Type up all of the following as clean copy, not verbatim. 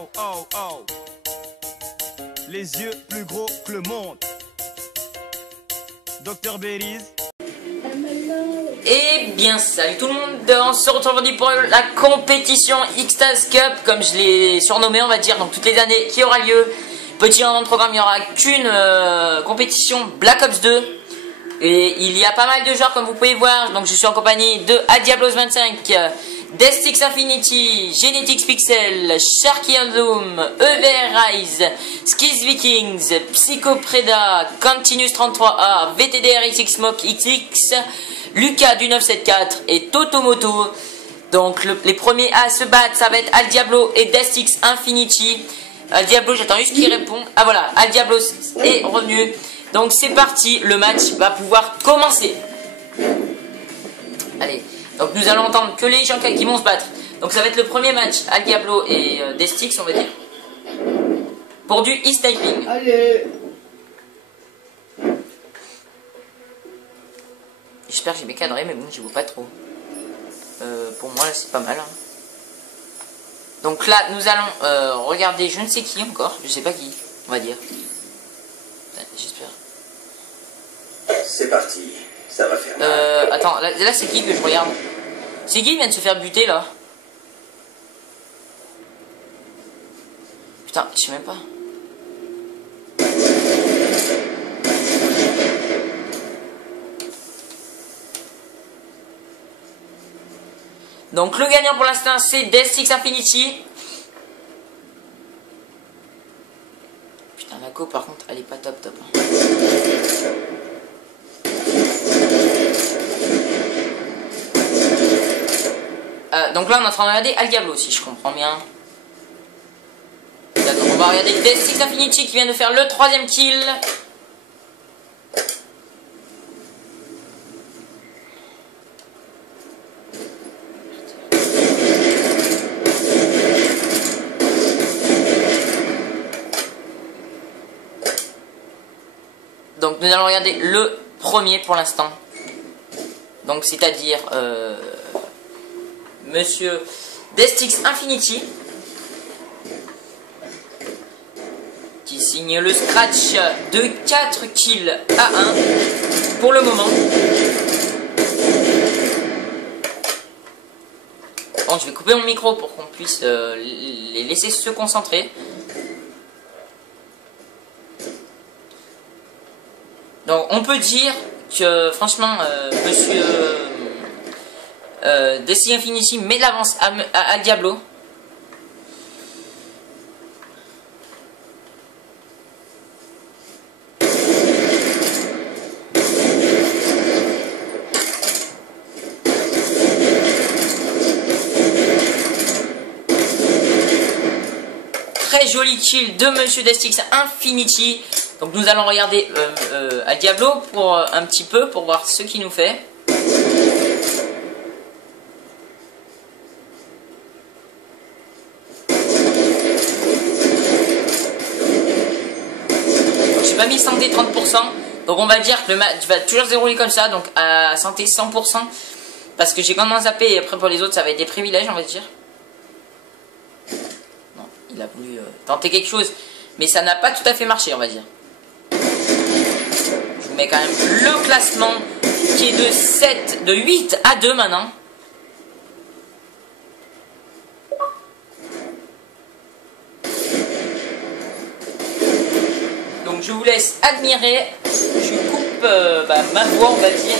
oh, oh, oh. Les yeux plus gros que le monde. Dr Belize. Eh bien salut tout le monde, on se retrouve aujourd'hui pour la compétition Xtase Cup, comme je l'ai surnommé on va dire, donc toutes les années qui aura lieu. Petit moment de programme, il n'y aura qu'une compétition Black Ops 2. Et il y a pas mal de joueurs comme vous pouvez voir, donc je suis en compagnie de Adiablos 25, Destix Infinity, Genetics Pixel, Sharky Zoom, EVR Rise, Skis Vikings, Psycho Preda, Continuous 33A, VTDR XX Smoke XX, Lucas du 974 et Totomoto. Donc les premiers à se battre, ça va être Aldiablo et Destix Infinity. Aldiablo, j'attends juste qu'il réponde. Ah voilà, Aldiablo est revenu. Donc c'est parti, le match va pouvoir commencer. Allez, donc nous allons entendre que les gens qui vont se battre. Donc ça va être le premier match, Aldiablo et Destix, on va dire. Pour du e-sniping. Allez. J'espère que j'ai bien cadré, mais bon, je vois pas trop. Pour moi, c'est pas mal. Hein. Donc là, nous allons regarder je ne sais qui encore. Je sais pas qui, on va dire. J'espère. C'est parti, ça va faire mal. Attends, là c'est qui que je regarde? C'est qui vient de se faire buter là? Putain, je sais même pas. Donc le gagnant pour l'instant c'est Destix Infinity. Putain, la go par contre elle est pas top. Hein. Donc là on est en train de regarder Aldiablo si je comprends bien. Donc on va regarder Destix Infinity qui vient de faire le 3ème kill. Donc nous allons regarder le premier pour l'instant. Donc c'est-à-dire Monsieur Destix Infinity qui signe le scratch de 4 kills à 1 pour le moment. Bon, je vais couper mon micro pour qu'on puisse les laisser se concentrer. Donc on peut dire que franchement Monsieur Destix Infinity met de l'avance à Diablo. Très joli kill de Monsieur Destix Infinity. Donc nous allons regarder Aldiablo pour un petit peu pour voir ce qu'il nous fait. J'ai pas mis santé 30%, donc on va dire que le match va toujours se dérouler comme ça, donc à santé 100%, parce que j'ai quand même zappé et après pour les autres ça va être des privilèges on va dire. Non, il a voulu tenter quelque chose, mais ça n'a pas tout à fait marché on va dire. Je vous mets quand même le classement qui est de 8 à 2 maintenant. Donc je vous laisse admirer. Je coupe ma voix on va dire.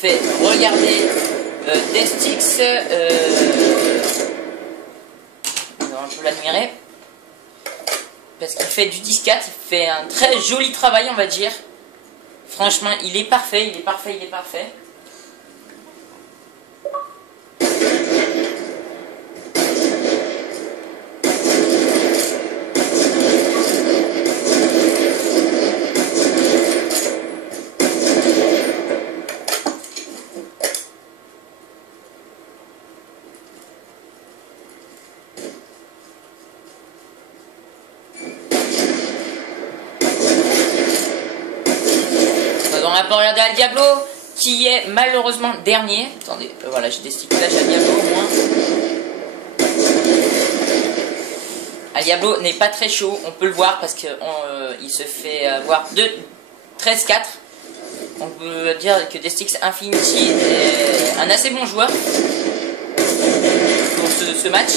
Fait regarder Destix, on peut l'admirer parce qu'il fait du 10-4, il fait un très joli travail on va dire. Franchement il est parfait, il est parfait. peut regarder Al Diablo qui est malheureusement dernier. Attendez, voilà, j'ai des sticks Al Diablo au moins. Al Diablo n'est pas très chaud, on peut le voir parce qu'il se fait avoir 13-4. On peut dire que Destix Infinity est un assez bon joueur pour ce match.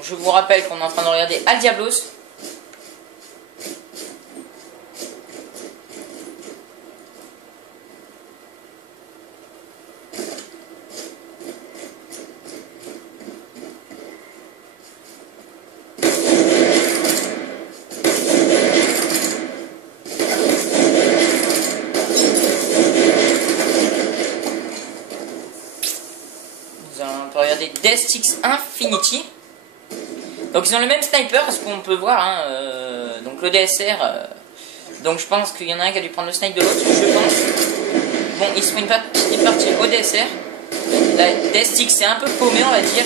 Je vous rappelle qu'on est en train de regarder Al Diablos. On peut regarder Destix Infinity. Donc ils ont le même sniper, parce qu'on peut voir, hein, donc le DSR, donc je pense qu'il y en a un qui a dû prendre le snipe de l'autre, je pense. Bon, ils se font une petite partie au DSR. La Destix c'est un peu paumé, on va dire.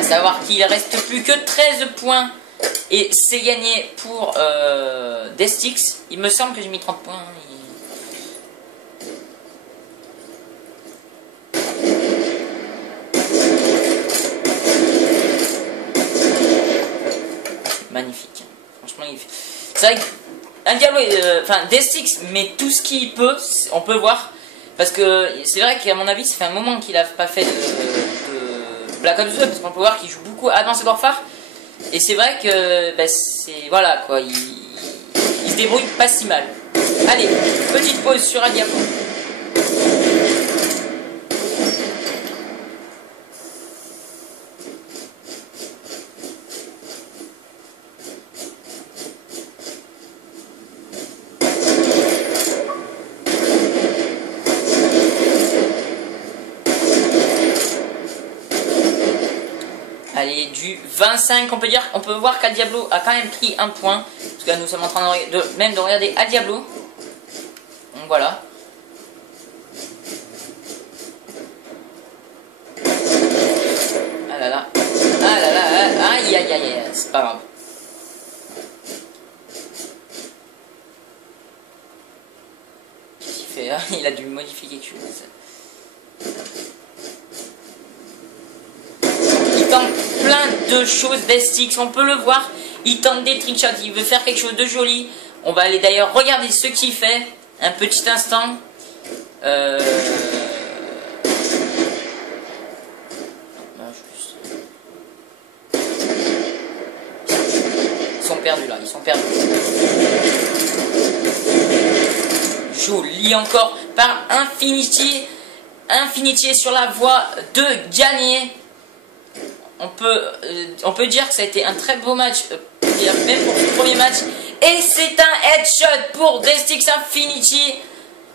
À savoir qu'il reste plus que 13 points, et c'est gagné pour Destix. Il me semble que j'ai mis 30 points. Magnifique, franchement il fait... C'est vrai qu'un Diablo, enfin Destix, mais tout ce qu'il peut, on peut voir, parce que c'est vrai qu'à mon avis ça fait un moment qu'il a pas fait de Black Ops 2, parce qu'on peut voir qu'il joue beaucoup à Advanced Warfare, et c'est vrai que bah, c'est voilà quoi, il se débrouille pas si mal. Allez, petite pause sur un Diablo. Allez, du 25, on peut voir qu'Al Diablo a quand même pris un point. Parce que là, nous sommes en train de regarder Al Diablo. Donc voilà. Ah là là. Ah là là. Aïe aïe aïe aïe. C'est pas grave. Qu'est-ce qu'il fait là? Il a dû modifier quelque chose. Il tente plein de choses Destix, on peut le voir, il tente des trickshots, il veut faire quelque chose de joli. On va aller d'ailleurs regarder ce qu'il fait, un petit instant. Ils sont perdus là, ils sont perdus. Joli encore par Infinity. Infinity est sur la voie de gagner. On peut dire que ça a été un très beau match, même pour ce premier match. Et c'est un headshot pour Destix Infinity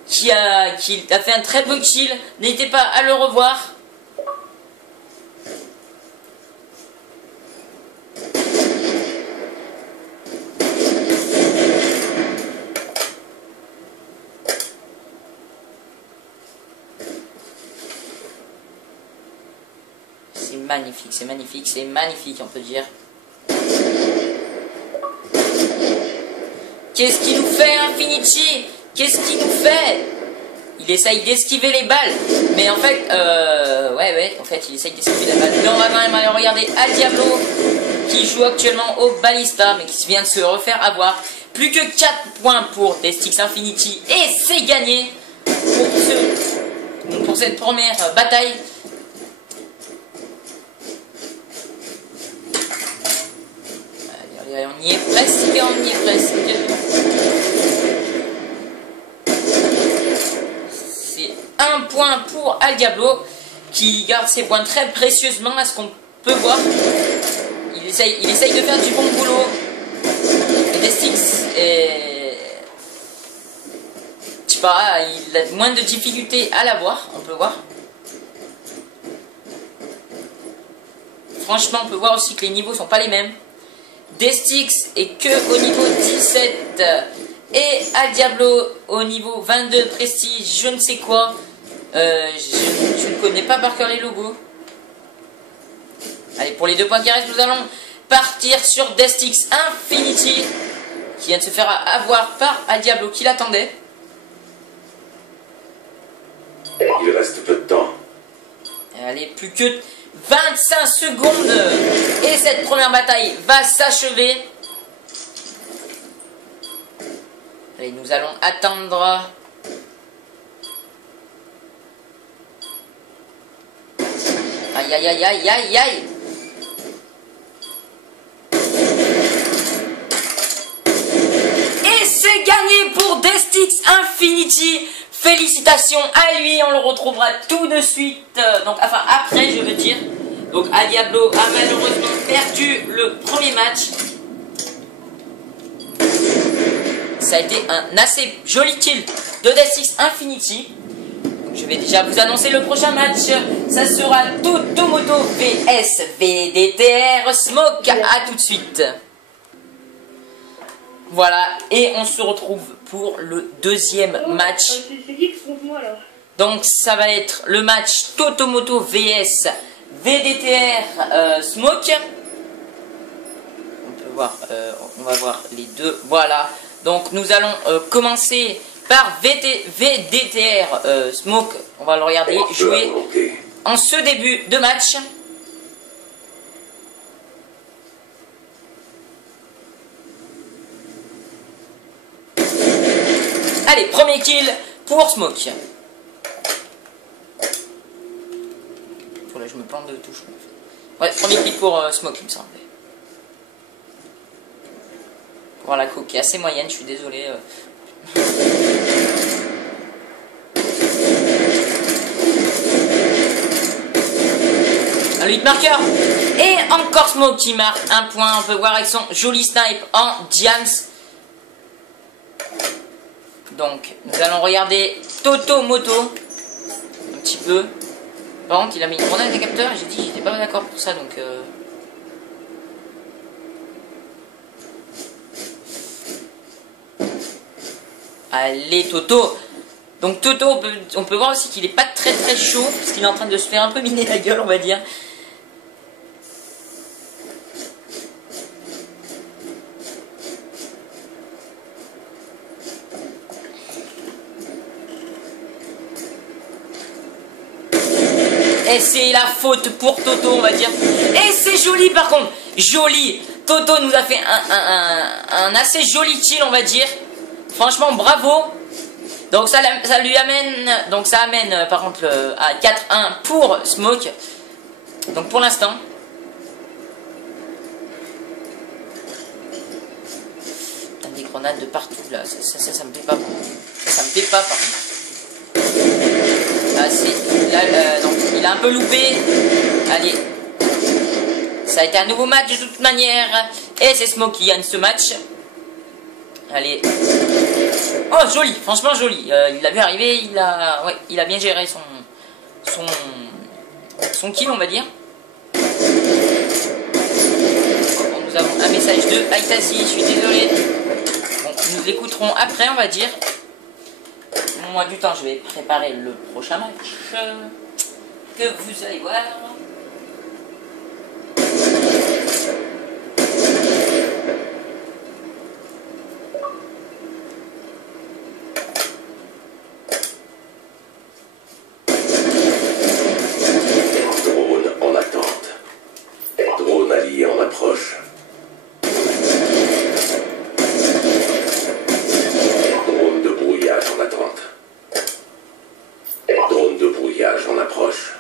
qui a fait un très beau kill. N'hésitez pas à le revoir. C'est magnifique, c'est magnifique, on peut dire. Qu'est-ce qu'il nous fait, Infinity? Qu'est-ce qu'il nous fait? Il essaye d'esquiver les balles. Mais en fait, en fait, il essaye d'esquiver les balles. Mais on va quand même aller regarder Al Diablo, qui joue actuellement au Ballista, mais qui vient de se refaire avoir. Plus que 4 points pour Destix Infinity. Et c'est gagné pour cette première bataille. On y est presque, C'est un point pour Al Diablo qui garde ses points très précieusement à ce qu'on peut voir. Il essaye de faire du bon boulot. Et Destix est... Je sais pas, il a moins de difficultés à l'avoir, on peut voir. franchement, on peut voir aussi que les niveaux sont pas les mêmes. Destix est que au niveau 17 et Al Diablo au niveau 22 prestige, je ne sais quoi. Je ne connais pas par cœur les logos. Allez, pour les 2 points qui restent, nous allons partir sur Destix Infinity, qui vient de se faire avoir par Al Diablo qui l'attendait. Il reste peu de temps. Allez, plus que 25 secondes et cette première bataille va s'achever. Allez, nous allons attendre. Aïe aïe aïe aïe aïe aïe. Et c'est gagné pour Destix Infinity. Félicitations à lui, on le retrouvera tout de suite, donc enfin après je veux dire. Donc Al Diablo a malheureusement perdu le premier match. Ça a été un assez joli kill de Destix Infinity. Donc, je vais déjà vous annoncer le prochain match. Ça sera Totomoto vs VDTR Smoke. À tout de suite. Voilà, et on se retrouve pour le deuxième match. C'est X contre moi alors. Donc ça va être le match Totomoto vs VDTR Smoke. On peut voir, on va voir les deux. Voilà. Donc nous allons commencer par VDTR Smoke. On va le regarder jouer en ce début de match. Allez, premier kill pour Smoke. Oh là, je me plante de touche. Ouais, premier kill pour Smoke, il me semble. Voilà, la coque est assez moyenne, je suis désolé. Un 8 marqueur. Et encore Smoke qui marque un point. On peut voir avec son joli snipe en diams. Donc, nous allons regarder Totomoto. Un petit peu. Par contre, il a mis une grenade avec capteur. J'ai dit, j'étais pas d'accord pour ça. Donc, allez, Toto. Donc, Toto, on peut voir aussi qu'il est pas très très chaud. Parce qu'il est en train de se faire un peu miner la gueule, on va dire. Et c'est la faute pour Toto, on va dire. Et c'est joli par contre. Joli. Toto nous a fait un assez joli kill, on va dire. Franchement, bravo. Donc ça lui amène. Donc ça amène par contre à 4-1 pour Smoke. Donc pour l'instant. Des grenades de partout là. Ça me plaît pas. Ça me plaît pas par contre. Ah, donc, il a un peu loupé. Allez. Ça a été un nouveau match de toute manière. Et c'est Smoke qui gagne ce match. Allez. Oh, joli. Franchement, joli. Il l'a vu arriver. Il a bien géré son kill, on va dire. Bon, nous avons un message de Aitasi. Je suis désolé. Bon, nous l'écouterons après, on va dire. Moi du temps, je vais préparer le prochain match que vous allez voir. Drone en attente. Drone allié en approche. Drone de brouillage en attente. Drone de brouillage en approche.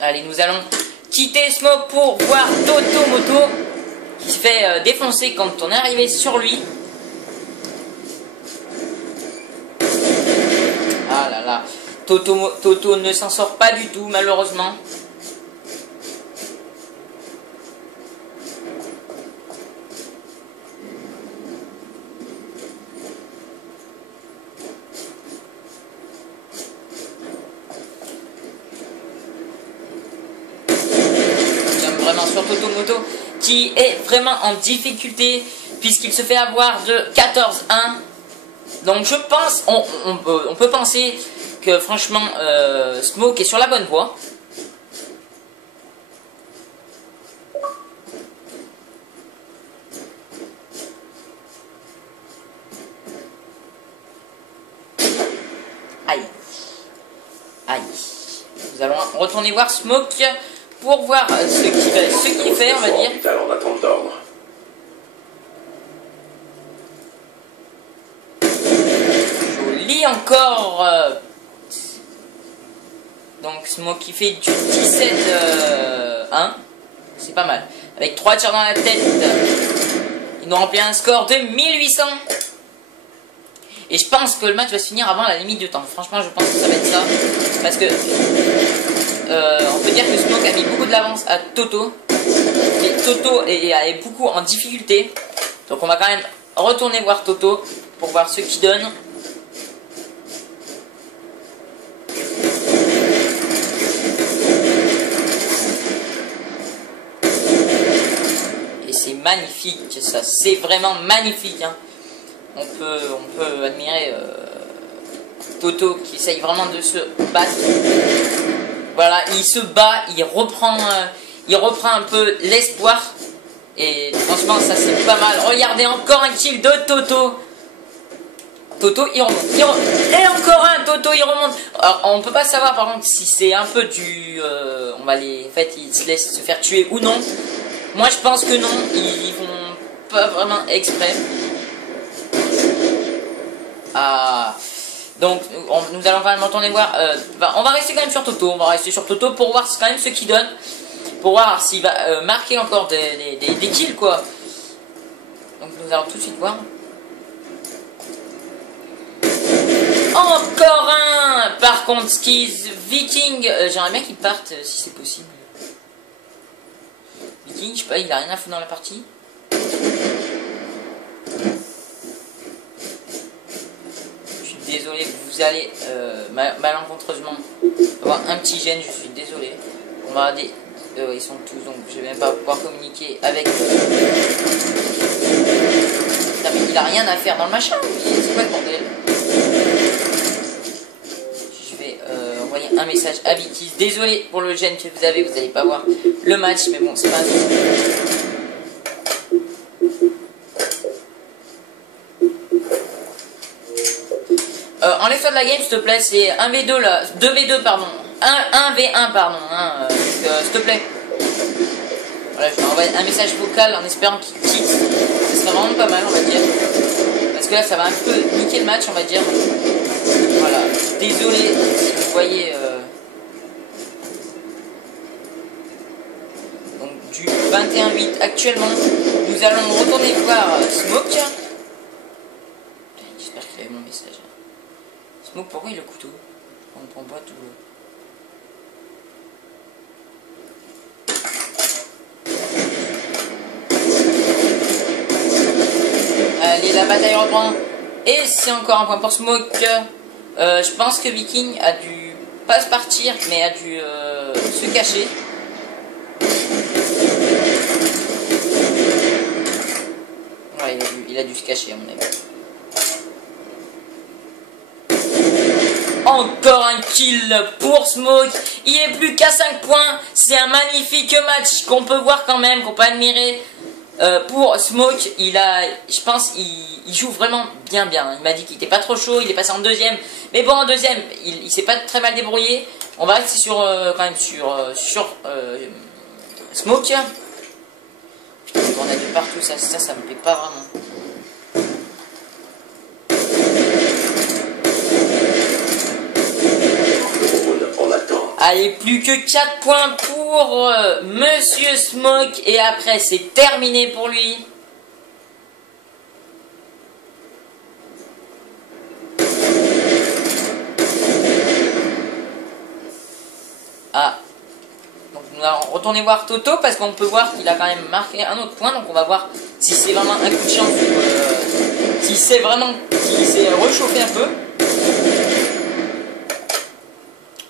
Allez, nous allons quitter Smoke pour voir Totomoto qui se fait défoncer quand on est arrivé sur lui. Ah là là, Toto ne s'en sort pas du tout malheureusement. vraiment sur Totomoto, qui est vraiment en difficulté, puisqu'il se fait avoir de 14-1. Donc je pense, on peut penser que franchement, Smoke est sur la bonne voie. Aïe. Aïe. Nous allons retourner voir Smoke pour voir ce qu'il fait, on va dire. En attente d'ordre. Joli encore. Donc Smoke qui fait du 17-1. C'est pas mal. Avec 3 tirs dans la tête. Il nous remplit un score de 1800. Et je pense que le match va se finir avant la limite de temps. Franchement, je pense que ça va être ça. Parce que on peut dire que Smoke a mis beaucoup de l'avance à Toto. Et Toto est beaucoup en difficulté. Donc on va quand même retourner voir Toto pour voir ce qu'il donne. Et c'est magnifique, ça. C'est vraiment magnifique, hein. On peut admirer Toto qui essaye vraiment de se battre. Voilà, il se bat, il reprend un peu l'espoir. Et franchement, ça c'est pas mal. Regardez, encore un kill de Toto. Toto, il remonte. Et encore un, Toto, il remonte. Alors, on peut pas savoir par contre si c'est un peu du... en fait, ils se laissent se faire tuer ou non. Moi, je pense que non. Ils font pas vraiment exprès. Ah, donc nous allons quand même retourner voir. On va rester quand même sur Toto. On va rester sur Toto pour voir quand même ce qu'il donne, pour voir s'il va marquer encore des kills quoi. Donc nous allons tout de suite voir. Encore un. Par contre, Skis Viking, j'aimerais bien qu'il parte si c'est possible. Viking, je sais pas, il a rien à foutre dans la partie. Désolé, vous allez malencontreusement avoir un petit gène, je suis désolé. On va regarder, ils sont tous, donc je vais même pas pouvoir communiquer avec. Putain, mais il a rien à faire dans le machin, c'est quoi le bordel? Je vais envoyer un message à Vicky. Désolé pour le gène que vous allez pas voir le match, mais bon, c'est pas grave. Enlève-toi de la game s'il te plaît, c'est 1v2 là, 2v2 pardon, 1v1 pardon, s'il te plaît. Voilà, je vais envoyer un message vocal en espérant qu'il quitte, ce serait vraiment pas mal on va dire. Parce que là ça va un peu niquer le match on va dire. Voilà, désolé si vous voyez... Donc du 21-8 actuellement, nous allons retourner voir Smoke. J'espère qu'il a eu mon message. Smoke, pourquoi il a le couteau? On prend pas tout. Allez, la bataille reprend. Et c'est encore un point pour Smoke. Je pense que Viking a dû pas se partir, mais a dû se cacher. Ouais, il a dû se cacher à mon avis. Encore un kill pour Smoke. Il est plus qu'à 5 points. C'est un magnifique match qu'on peut voir quand même, qu'on peut admirer. Pour Smoke, je pense il joue vraiment bien. Il m'a dit qu'il était pas trop chaud, il est passé en deuxième. Mais bon, en deuxième, il s'est pas très mal débrouillé. On va rester sur quand même sur Smoke. Putain, on a de partout, ça me plaît pas vraiment. Allez, plus que 4 points pour Monsieur Smoke. Et après, c'est terminé pour lui. Ah. Donc nous allons retourner voir Toto parce qu'on peut voir qu'il a quand même marqué un autre point. Donc on va voir si c'est vraiment un coup de chance ou s'il s'est réchauffé un peu.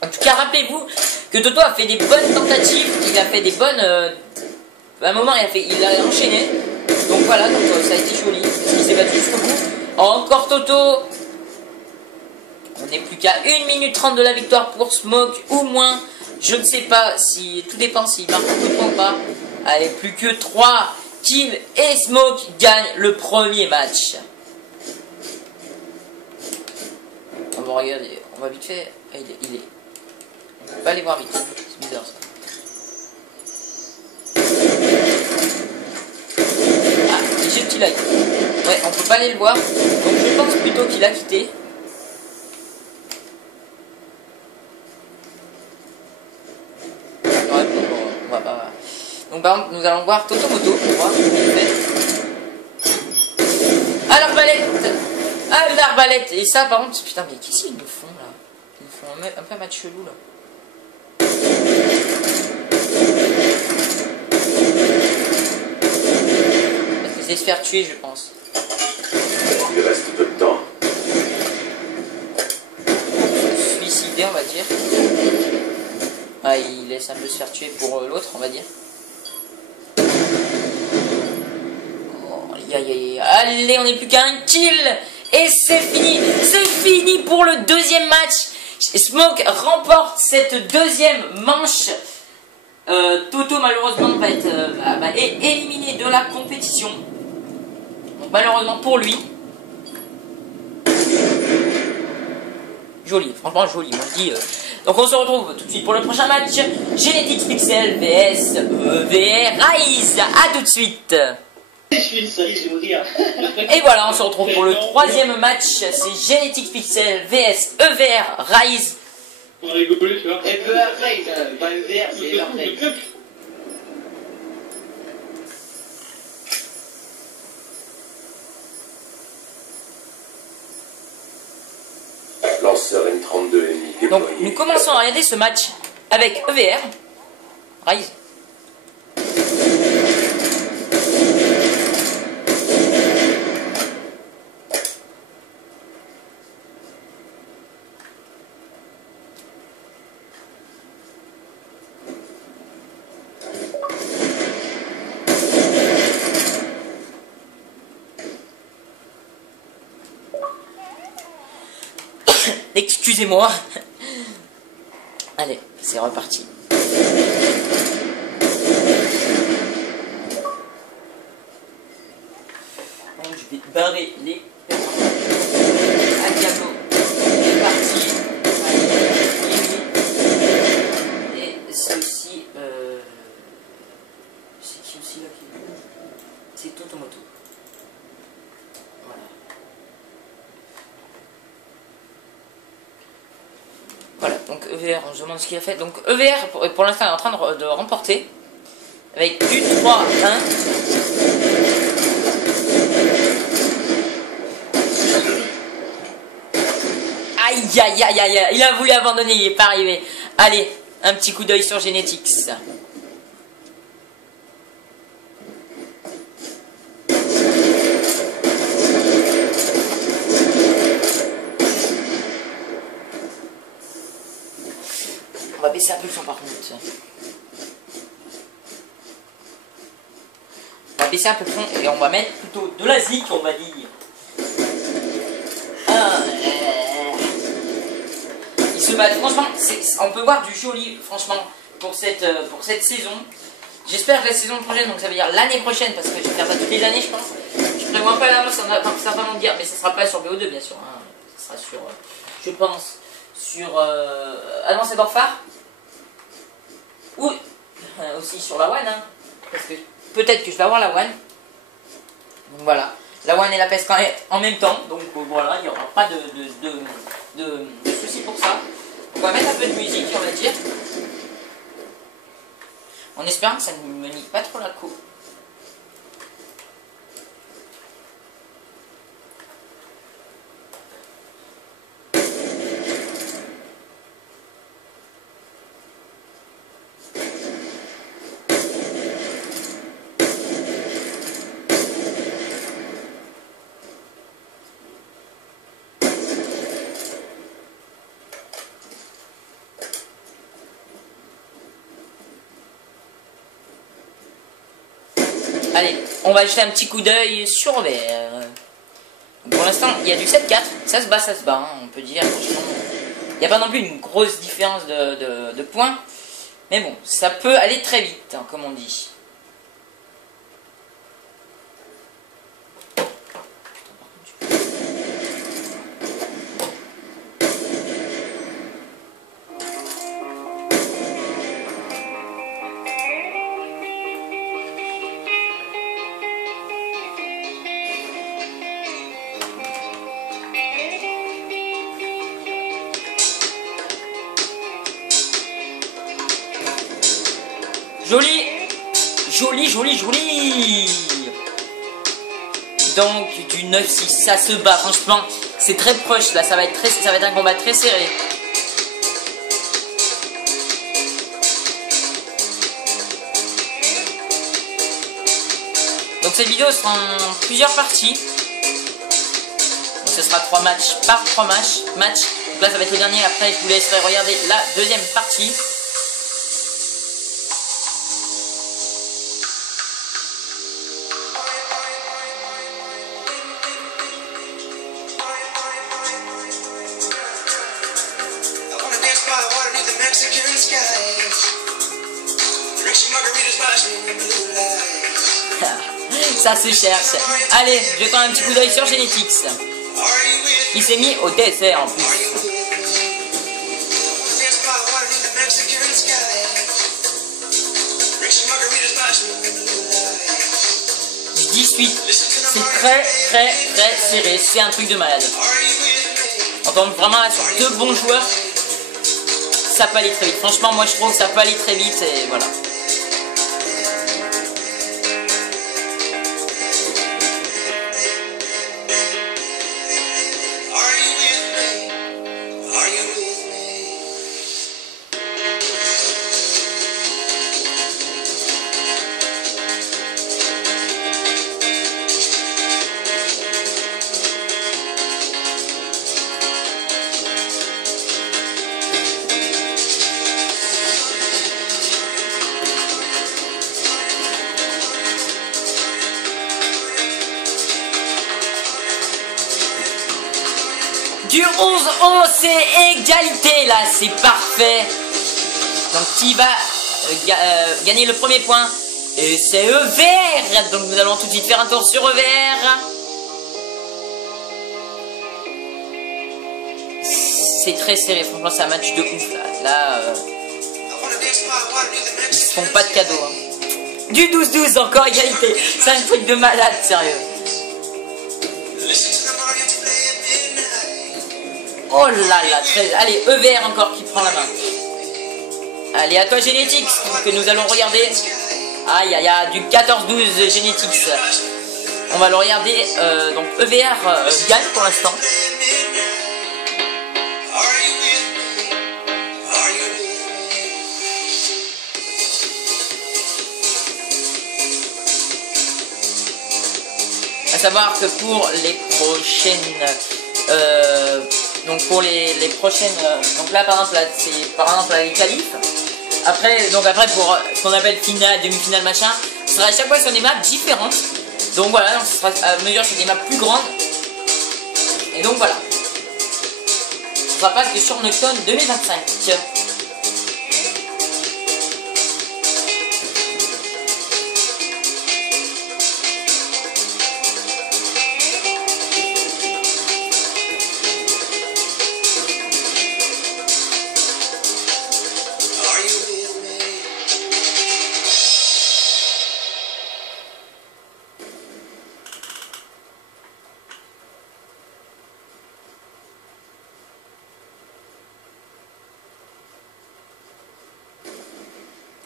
En tout cas, rappelez-vous que Toto a fait des bonnes tentatives, il a fait des bonnes à un moment il a enchaîné. Donc voilà, donc ça a été joli. Il s'est battu jusqu'au bout. Encore Toto. On n'est plus qu'à 1 minute 30 de la victoire pour Smoke ou moins. Je ne sais pas si tout dépend s'il marque beaucoup de points ou pas. Allez, plus que 3 kills et Smoke gagne le premier match. On va regarder, on va vite fait. Ah, il est. On va aller voir vite. C'est bizarre ça. Ah, j'ai le petit like. Ouais, on peut pas aller le voir. Donc je pense plutôt qu'il a quitté. Ouais, bon, on va pas. Donc par exemple, nous allons voir Totomoto. Ah, l'arbalète. Ah, une arbalète. Et ça, par contre, putain, mais qu'est-ce qu'ils nous font là? Ils nous font un peu un match chelou là. Parce qu'ils essaient de se faire tuer, je pense. Il reste peu de temps. Se suicider, on va dire. Ah, il laisse un peu se faire tuer pour l'autre, on va dire. Oh, allez, on n'est plus qu'à un kill. Et c'est fini. C'est fini pour le deuxième match. Smoke remporte cette deuxième manche. Toto malheureusement va être éliminé de la compétition. Donc malheureusement pour lui. Joli, franchement joli, moi je dis. Donc on se retrouve tout de suite pour le prochain match. Genetics Pixel vs EVR Rise. A tout de suite. Et voilà, on se retrouve pour le troisième match. C'est Genetics Pixel vs EVR Rise. On a rigolé, tu vois. EVR Rise, pas EVR, c'est EVR Rise. Lanceur M32 ennemi déployé. Donc nous commençons à regarder ce match avec EVR Rise. Excusez-moi. Allez, c'est reparti. Donc je vais barrer les... À bientôt. C'est parti. Et c'est aussi... C'est qui aussi là qui... C'est Totomoto. Voilà. Voilà, donc EVR, on se demande ce qu'il a fait. Donc EVR, pour l'instant, est en train de remporter. Avec du 3-1. Aïe, aïe, aïe, aïe, aïe. Il a voulu abandonner, il n'est pas arrivé. Allez, un petit coup d'œil sur Genetics. On va baisser un peu le son par contre. On va baisser un peu le son et on va mettre plutôt de la zik, on va dire. Ils se battent, franchement, on peut voir du joli, franchement, pour cette saison. J'espère que la saison prochaine, donc ça veut dire l'année prochaine, parce que je vais faire ça toutes les années, je pense. Je prévois pas l'avance, ça va certainement dire, mais ça sera pas sur BO2, bien sûr. Hein. Ça sera sur, je pense, sur Advanced Warfare. Ou aussi sur la One, hein, parce que peut-être que je vais avoir la One. Donc voilà, la One et la PS en même temps, donc voilà, il n'y aura pas de soucis pour ça. On va mettre un peu de musique, on va dire, en espérant que ça ne me nique pas trop la co. Allez, on va jeter un petit coup d'œil sur EVR. Pour l'instant, il y a du 7-4. Ça se bat, hein, on peut dire. Il n'y a pas non plus une grosse différence de points. Mais bon, ça peut aller très vite, hein, comme on dit. Joli, joli, joli, joli. Donc du 9-6, ça se bat. Franchement, c'est très proche là. Ça va être un combat très serré. Donc cette vidéo sera en plusieurs parties. Donc ce sera 3 matchs par 3 matchs. Donc là ça va être le dernier. Après je vous laisserai regarder la deuxième partie. Ça se cherche. Allez, jetons un petit coup d'œil sur Genetics. Il s'est mis au dessert en plus. 18. C'est très serré. C'est un truc de malade. On tombe vraiment là sur 2 bons joueurs. Ça peut aller très vite. Franchement, moi je trouve que ça peut aller très vite et voilà. Du 11-11, c'est égalité là, c'est parfait. Donc qui va gagner le premier point? Et c'est EVR. Donc nous allons tout de suite faire un tour sur EVR. C'est très serré, franchement c'est un match de ouf là. Ils se font pas de cadeaux. Hein. Du 12-12, encore égalité. C'est un truc de malade, sérieux. Oh là là, très... Allez, EVR encore qui prend la main. Allez, à toi Genetics, que nous allons regarder. Aïe aïe aïe, du 14-12 Genetics. On va le regarder. Donc EVR gagne pour l'instant. À savoir que pour les prochaines... donc pour les prochaines, donc là par exemple, c'est par exemple les qualifs. Après pour ce qu'on appelle finale, demi-finale, machin, ce sera à chaque fois sur des maps différentes. Donc voilà, donc ce sera à mesure sur des maps plus grandes. Et donc voilà. Ce sera pas que sur Nocton 2025.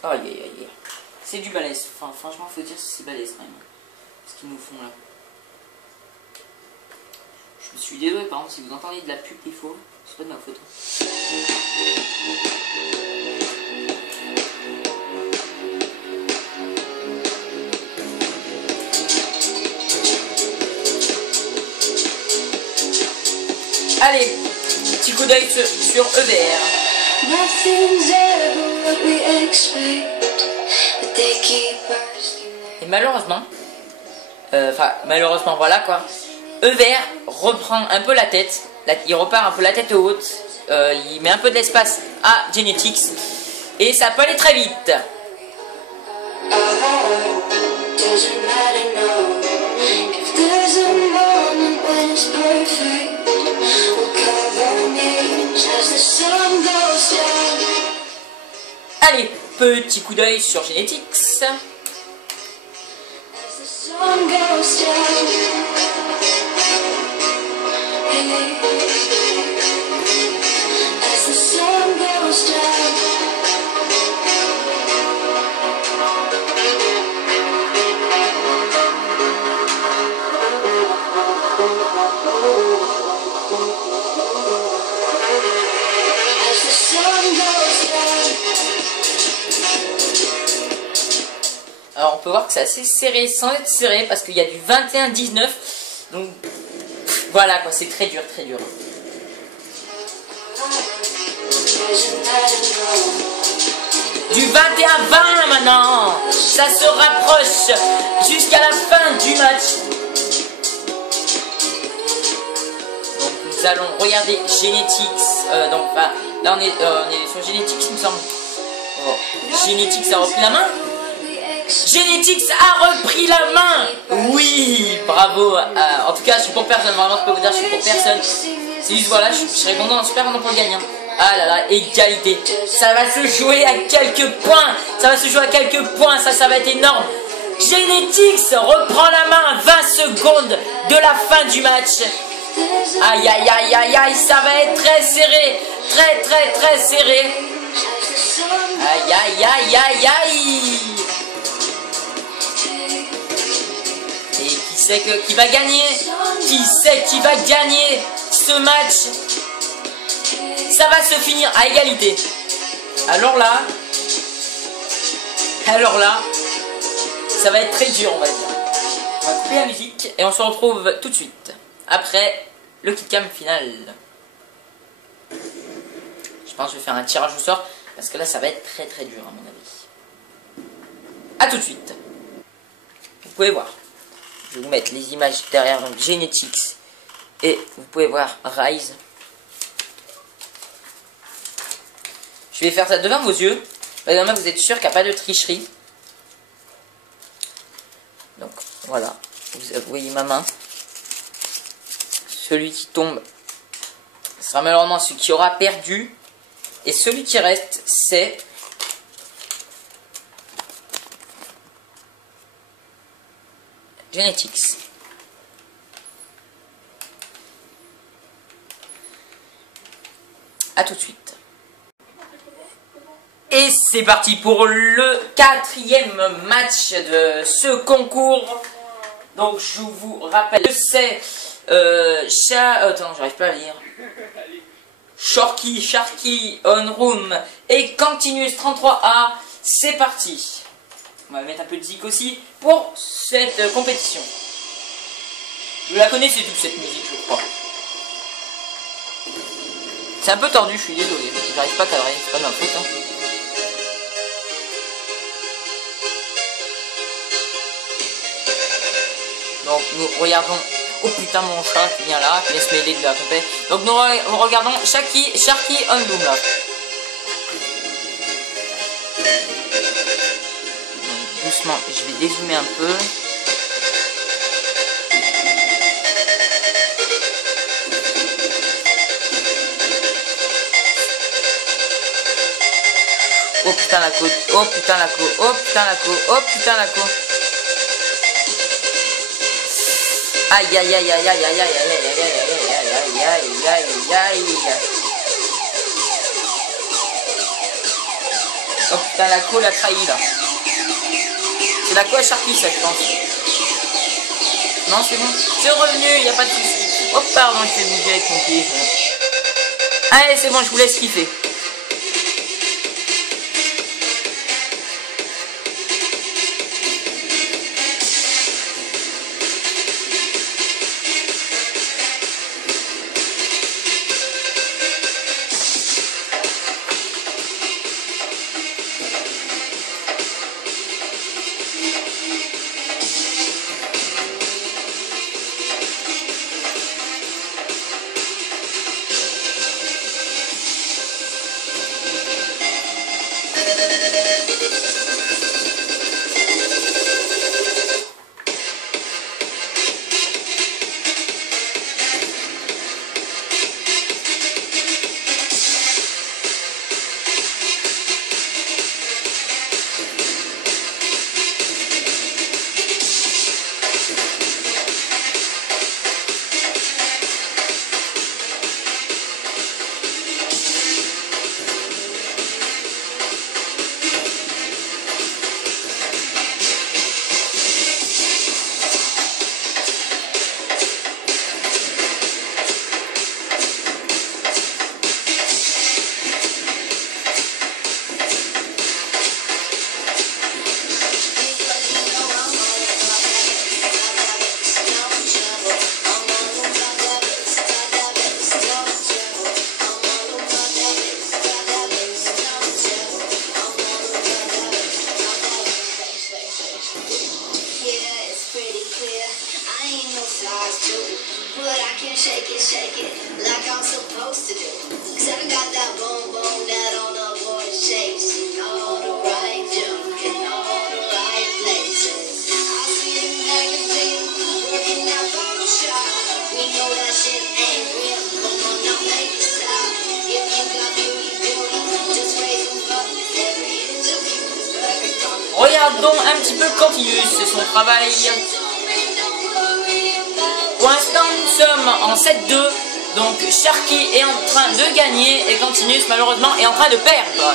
Aïe aïe aïe. C'est du balèze. Enfin, franchement, faut dire que c'est balèze quand même. Ce qu'ils nous font là. Je me suis désolé, par contre, si vous entendez de la pub qu'il faut, c'est pas de ma faute. Allez, petit coup d'œil sur EVR. Et malheureusement, Enfin, malheureusement, voilà quoi. Ever reprend un peu la tête. Il repart un peu la tête haute. Il met un peu de l'espace à Genetics. Et ça peut aller très vite. Allez, petit coup d'œil sur Genetics. Alors on peut voir que c'est assez serré sans être serré parce qu'il y a du 21-19. Donc voilà quoi, c'est très dur, très dur. Du 21-20 maintenant. Ça se rapproche jusqu'à la fin du match. Donc nous allons regarder Genetics. Donc bah, là on est sur Genetics il me semble. Oh. Genetics a repris la main. Genetics a repris la main. Oui, bravo. En tout cas, je suis pour personne. Vraiment, je peux vous dire, je suis pour personne. C'est juste, voilà, je serais content, super content pour le gagnant. Ah là là, égalité. Ça va se jouer à quelques points. Ça va se jouer à quelques points. Ça va être énorme. Genetics reprend la main à 20 secondes de la fin du match. Aïe, aïe, aïe, aïe, aïe. Ça va être très serré. Très, très, très serré. Aïe, aïe, aïe, aïe, aïe. Qui va gagner? Qui c'est qui va gagner ce match? Ça va se finir à égalité. Alors là, ça va être très dur, on va dire. On va couper la musique et on se retrouve tout de suite après le kickcam final. Je pense que je vais faire un tirage au sort parce que là, ça va être très très dur à mon avis. A tout de suite. Vous pouvez voir. Je vais vous mettre les images derrière, donc Genetics. Et vous pouvez voir Rise. Je vais faire ça devant vos yeux. Là, vous êtes sûr qu'il n'y a pas de tricherie. Donc voilà. Vous voyez ma main. Celui qui tombe sera malheureusement celui qui aura perdu. Et celui qui reste, c'est... Genetics. A tout de suite. Et c'est parti pour le 4e match de ce concours. Donc je vous rappelle que c'est attends, j'arrive pas à lire. Sharky on room et Continuous 33A. C'est parti. On va mettre un peu de zik aussi pour cette compétition. Vous la connaissez toute cette musique, je crois. C'est un peu tordu, je suis désolé. J'arrive pas à cadrer, c'est pas de ma faute. Hein. Donc nous regardons. Oh putain, mon chat qui vient là, qui vient se mêler de la compète. Donc nous regardons Sharky on room là. Doucement, je vais dézoomer un peu. Oh putain la côte, oh putain la côte, oh putain la côte, oh putain la côte. Aïe aïe aïe aïe aïe aïe aïe aïe aïe aïe aïe aïe. Oh putain la côte a trahi là. C'est la quoi Sharky ça je pense. Non c'est bon. C'est revenu, il n'y a pas de soucis. Oh pardon, je vais bouger avec mon pied. Allez c'est bon, je vous laisse kiffer. regardons un petit peu Continuous, c'est son travail. Pour l'instant, nous sommes en 7-2. Donc Sharky est en train de gagner et Continuous malheureusement est en train de perdre.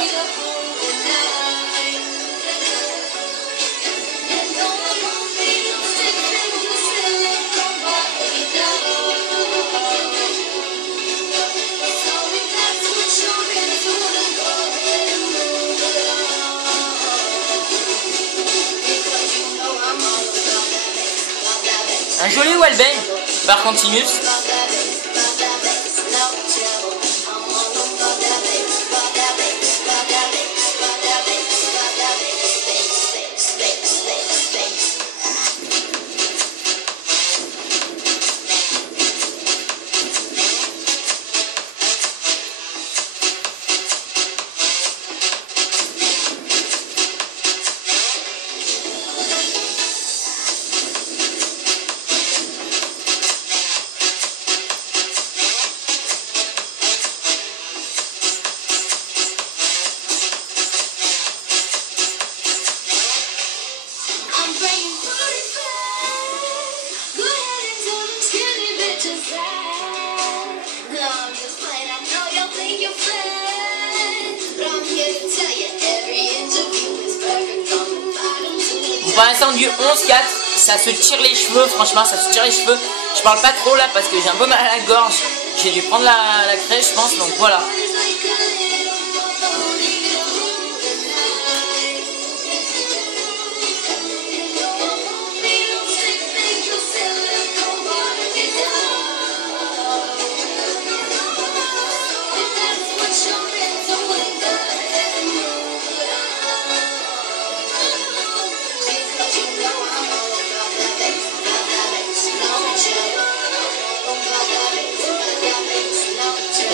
Un joli wallbang par Continuous. Pour l'instant du 11-4, ça se tire les cheveux, franchement ça se tire les cheveux. Je parle pas trop là parce que j'ai un peu mal à la gorge. J'ai dû prendre la crèche je pense, donc voilà.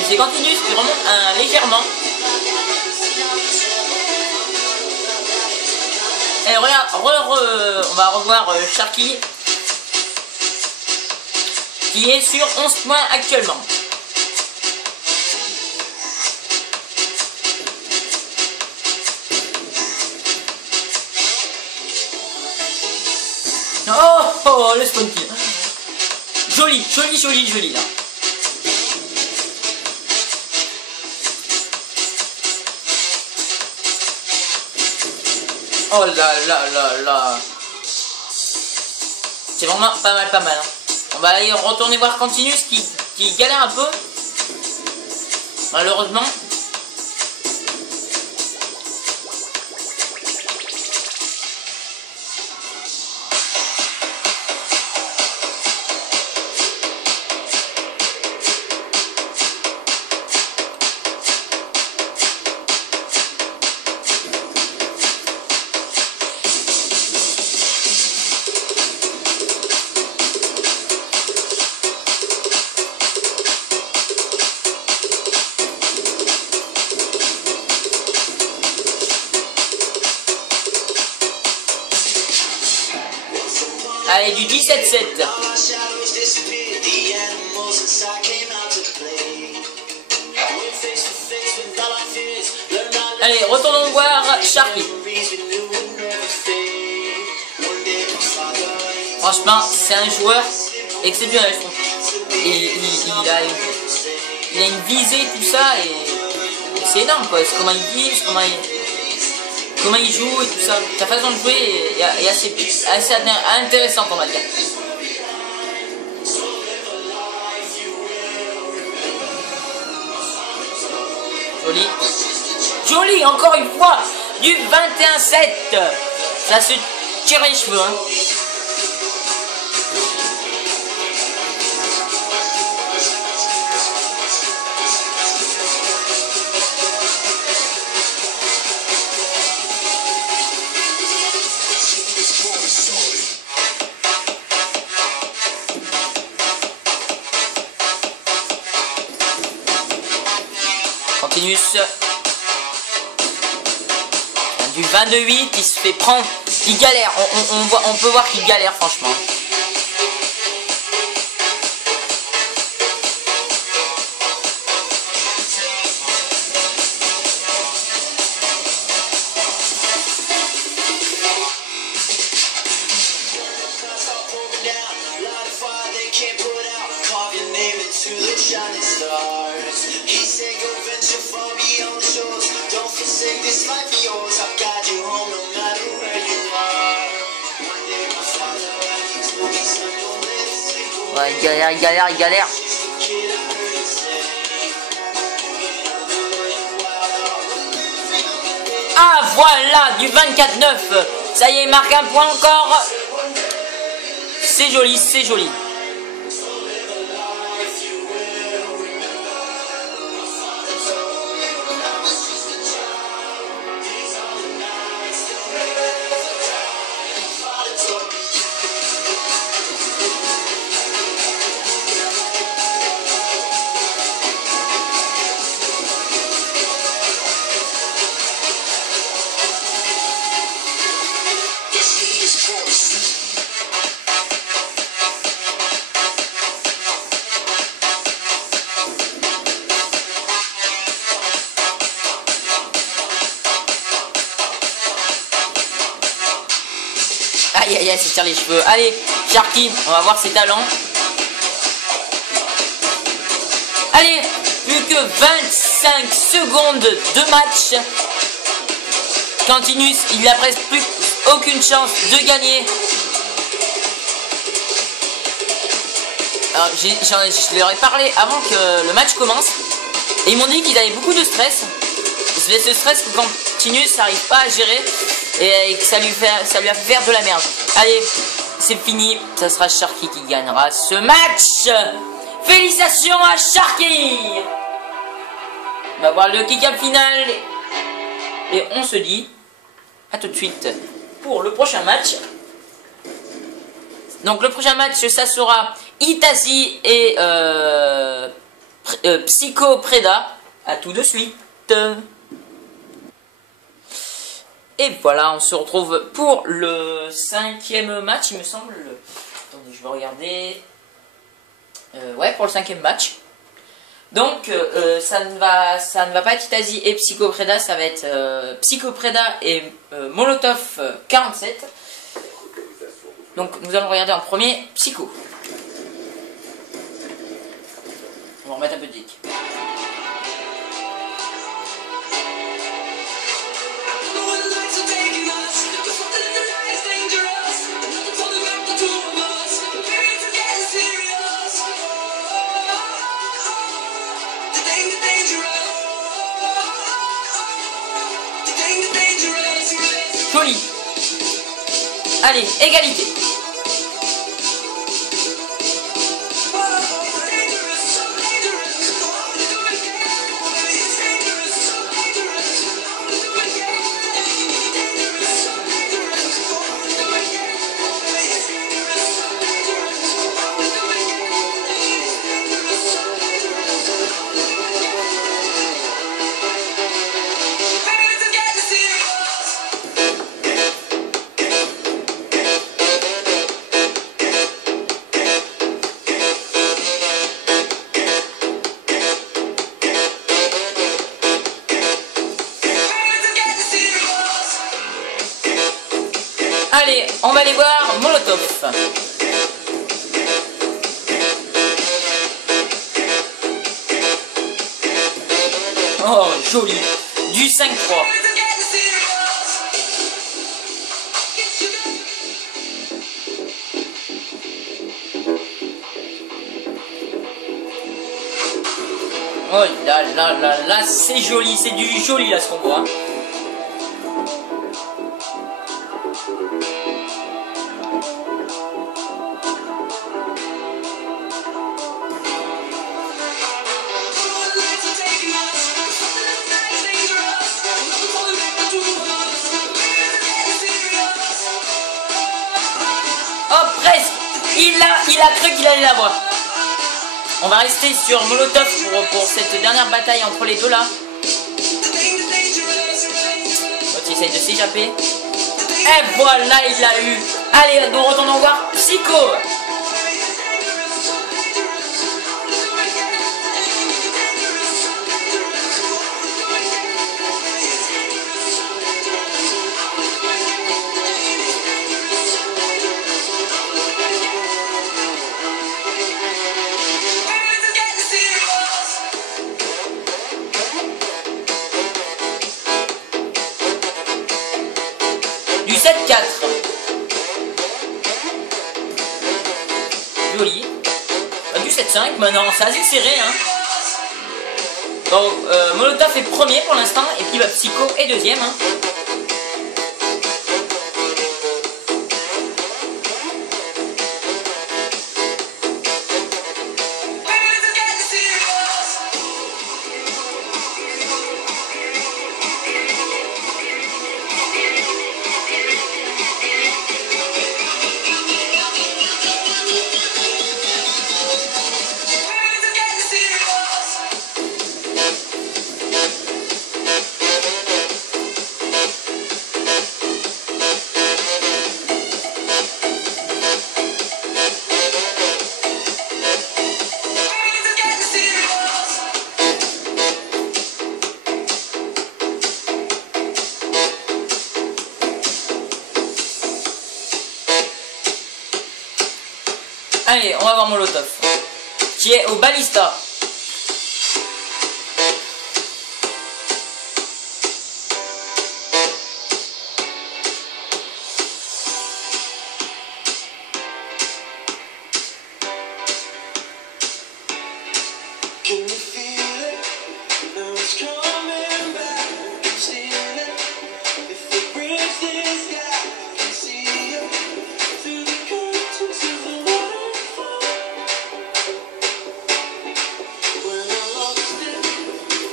C'est Continuous qui remonte légèrement. Et regarde, on va revoir Sharky qui est sur 11 points actuellement. Oh, le spawn kill. Joli là. Oh là. C'est vraiment pas mal. Hein. On va aller retourner voir Continuous qui galère un peu. Malheureusement. Allez, du 17-7. Allez, retournons voir Sharky. Franchement, c'est un joueur exceptionnel, je trouve. Et il a une visée, tout ça, et c'est énorme, quoi. C'est comment il vise, comment il joue et tout ça. Sa façon de jouer est assez intéressante, on va dire. Joli, encore une fois, du 21-7. Ça se tire les cheveux, hein. Continuous. Du 22-8, il se fait prendre. Il galère. On peut voir qu'il galère, franchement. il galère, il galère, il galère. Ah voilà, du 24-9. Ça y est, il marque un point encore. C'est joli, c'est joli. Aïe aïe aïe, ça tire les cheveux. Allez, Sharky, on va voir ses talents. Allez, plus que 25 secondes de match. Cantinus, il n'a presque plus aucune chance de gagner. Alors, je leur ai parlé avant que le match commence. Et ils m'ont dit qu'ils avaient beaucoup de stress. Ce stress que Cantinus n'arrive pas à gérer. Et que ça lui a fait faire de la merde. Allez, c'est fini. Ça sera Sharky qui gagnera ce match. Félicitations à Sharky. On va voir le kick-up final. Et on se dit à tout de suite pour le prochain match. Donc le prochain match, ça sera Itazi et Psycho Preda. À tout de suite. Et voilà, on se retrouve pour le 5e match, il me semble. Attendez, je vais regarder. Ouais, pour le 5e match. Donc, ça ne va pas être Itazi et Psycho Preda, ça va être Psycho Preda et Molotov 47. Donc, nous allons regarder en premier Psycho. On va remettre un peu de dick. Joli. Allez, égalité. Allez, on va aller voir Molotov. Oh, joli. Du 5-3. Oh là là là là, c'est joli, c'est du joli là ce qu'on voit. Il a cru qu'il allait l'avoir. On va rester sur Molotov pour cette dernière bataille entre les deux là. L'autre essaye de s'échapper. Et voilà, il l'a eu. Allez, nous retournons voir Psycho. Du 7-4. Joli. 7-5, maintenant c'est assez serré. Hein. Bon, Molotov est premier pour l'instant, et puis bah, Psycho est deuxième. Hein. Allez, on va voir Molotov, qui est au Ballista.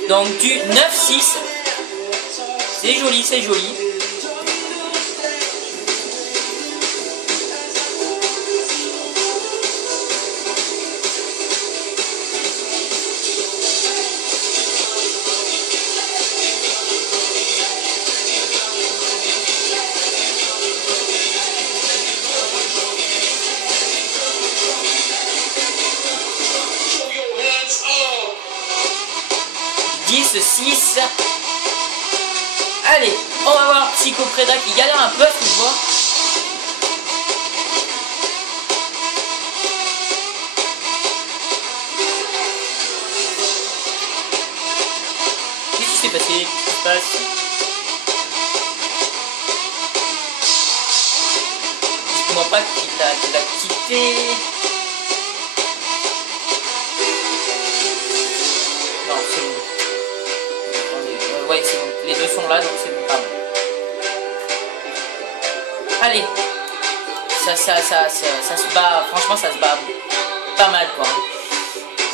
Donc du 9-6. C'est joli, c'est joli. Allez, on va voir Psycho Preda qui galère un peu, ce que je vois. Qu'est-ce qui s'est passé? Qu'est-ce qui se passe? Dis-moi pas qu'il a quitté. Non, c'est bon. Ouais, c'est bon. Les deux sont là, donc c'est bon. Ah bon. Allez. Ça se bat. Franchement, ça se bat pas mal, quoi.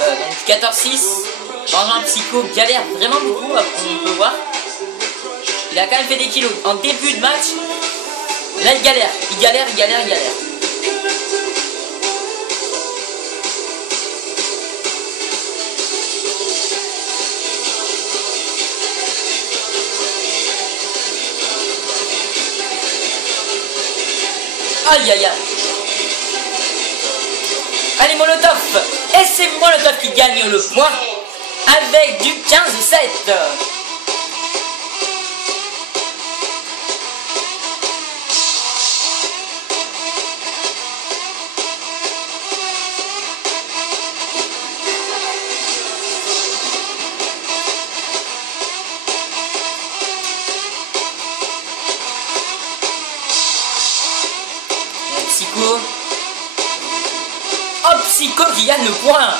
Donc 14-6. Benjamin Psycho galère vraiment beaucoup, on peut voir. Il a quand même fait des kilos. En début de match, là, il galère. Il galère. Aïe aïe aïe. Allez Molotov. Et c'est Molotov qui gagne le point avec du 15-7. Psycho. Oh, Psycho qui gagne le point.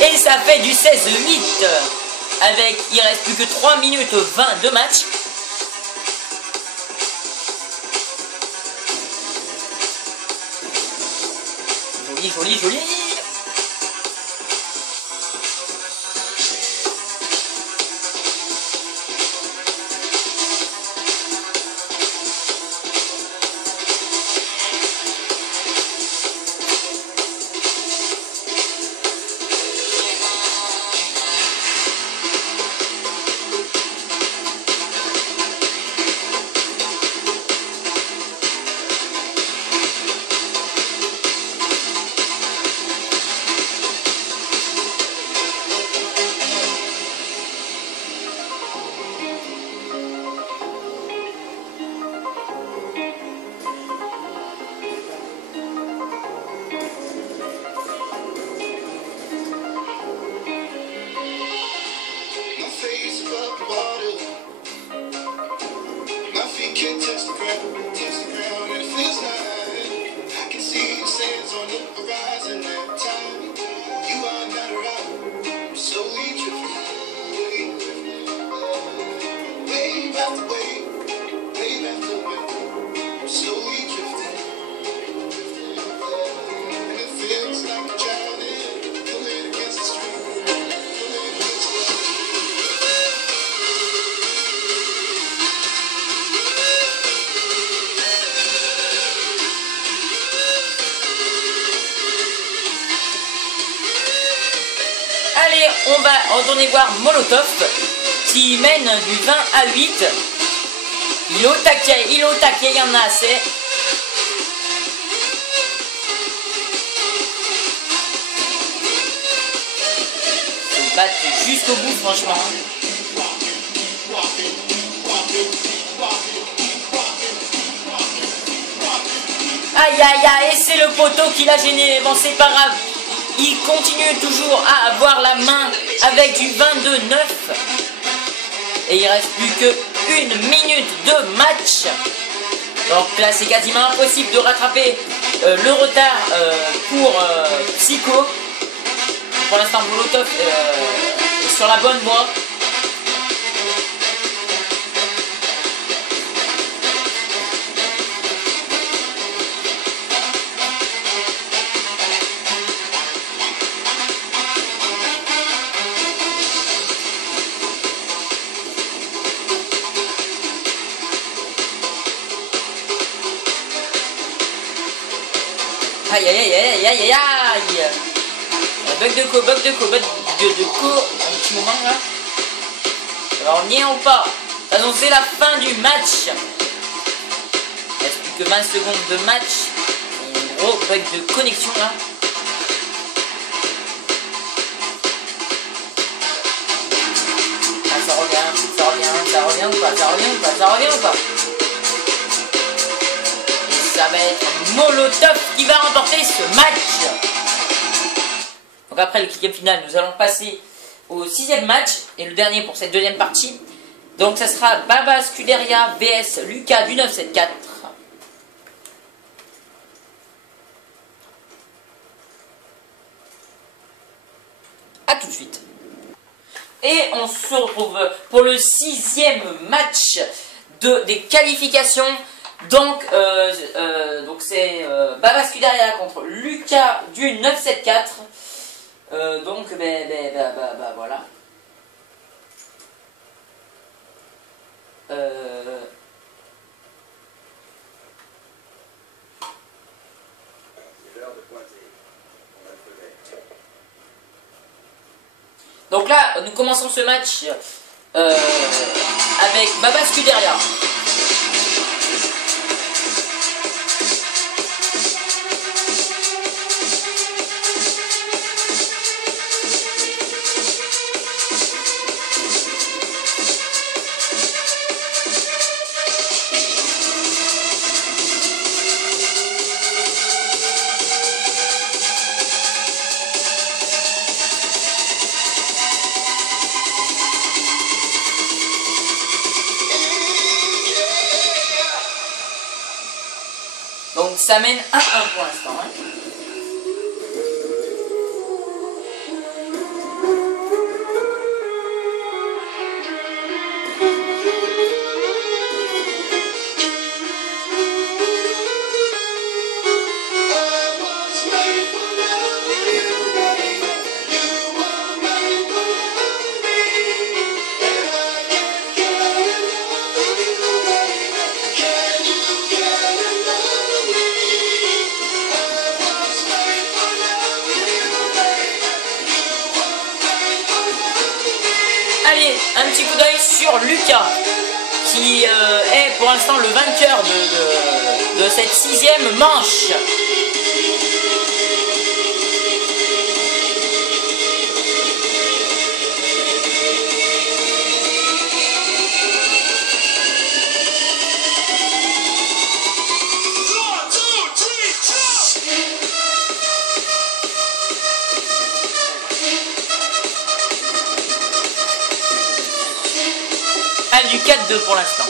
Et ça fait du 16-8. Avec, il reste plus que 3 minutes 20 de match. Joli. on the horizon at time. You are va retourner voir Molotov qui mène du 20 à 8. Il est au taquet, il y en a assez. Ils se battent jusqu'au bout, franchement. Aïe aïe aïe, et c'est le poteau qui l'a gêné. Bon, c'est pas grave. Il continue toujours à avoir la main avec du 22-9. Et il reste plus que 1 minute de match. Donc là, c'est quasiment impossible de rattraper le retard pour Psycho. Pour l'instant, Molotov est sur la bonne voie. Aïe aïe aïe aïe aïe aïe aïe. Bug de co, un petit moment là. Alors on y est ou pas? De toute façon c'est la fin du match. Il reste plus que 20 secondes de match. Un gros bug de connexion là. Ah, ça revient ou pas? Ça va être Molotov qui va remporter ce match. Donc après le 5e final, nous allons passer au 6e match et le dernier pour cette deuxième partie. Donc ça sera Baba Scuderia vs Lucas du 974. A tout de suite. Et on se retrouve pour le 6e match des qualifications. Donc c'est Baba Scuderia contre Lucas du 974. Donc voilà. Donc là, nous commençons ce match avec Baba Scuderia. Donc ça mène à 1 pour l'instant. Hein. Allez, un petit coup d'œil sur Lucas, qui est pour l'instant le vainqueur de cette 6e manche. Du 4-2 pour l'instant.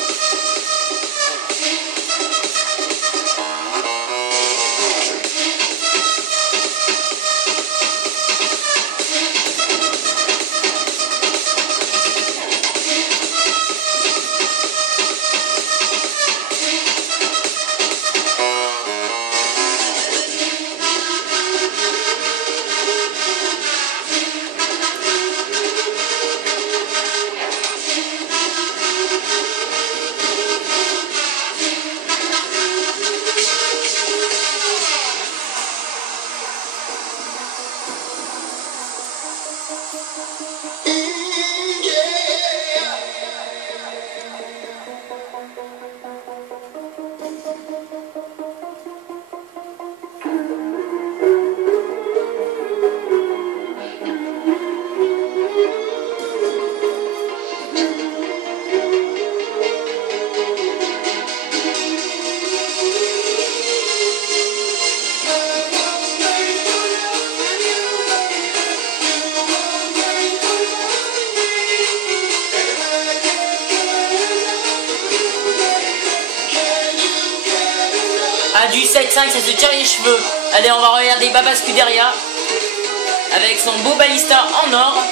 À du 7-5, ça se tire les cheveux. Allez, on va regarder Baba Scuderia avec son beau balista en or.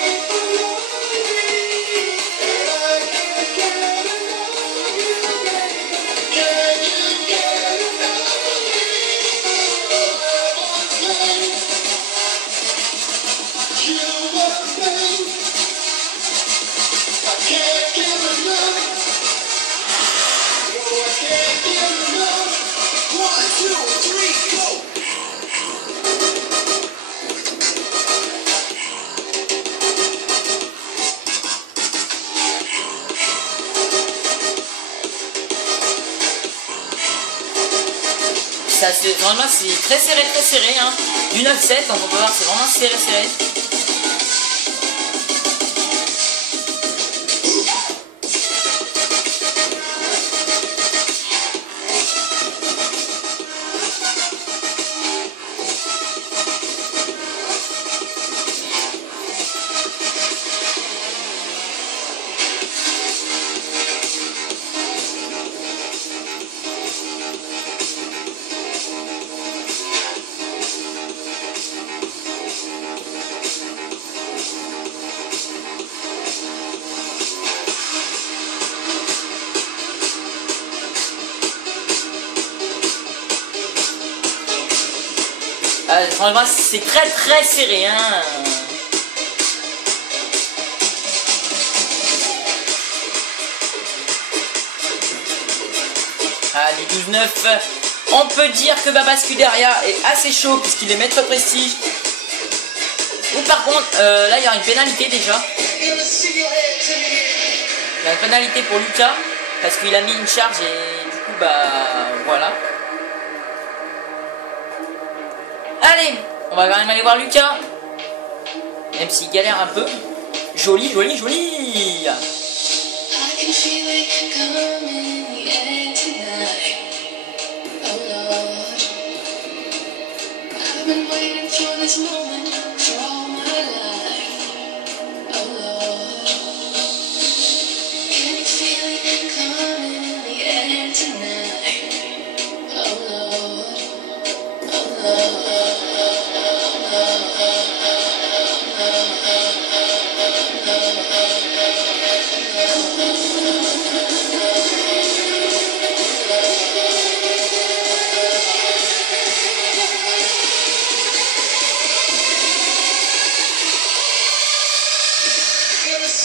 Vraiment c'est très serré hein. Du 9-7 donc on peut voir c'est vraiment serré. Franchement c'est très serré hein. Allez 12-9. On peut dire que Baba Scuderia est assez chaud puisqu'il est maître prestige. Ou par contre là il y a une pénalité déjà. Il y a une pénalité pour Lucas parce qu'il a mis une charge et du coup bah voilà. Allez, on va quand même aller voir Lucas. Même s'il galère un peu. Joli.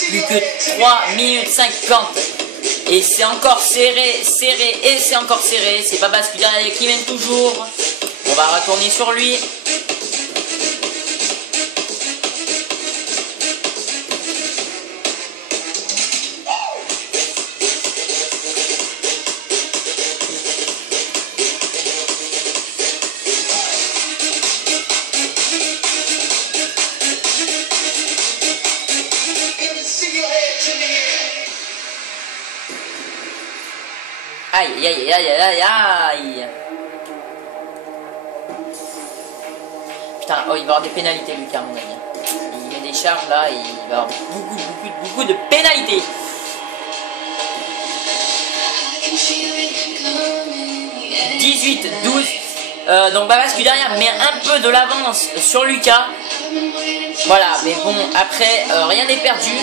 Plus que 3 minutes 50. Et c'est encore serré. Et c'est encore serré. C'est Baba Scuderia qui mène toujours. On va retourner sur lui. Aïe. Putain, oh, il va avoir des pénalités, Lucas, à mon avis. Il met des charges là et il va avoir beaucoup de pénalités. « 18-12 ». Donc Baba Scuderia met un peu de l'avance sur Lucas. Voilà, mais bon, après, rien n'est perdu.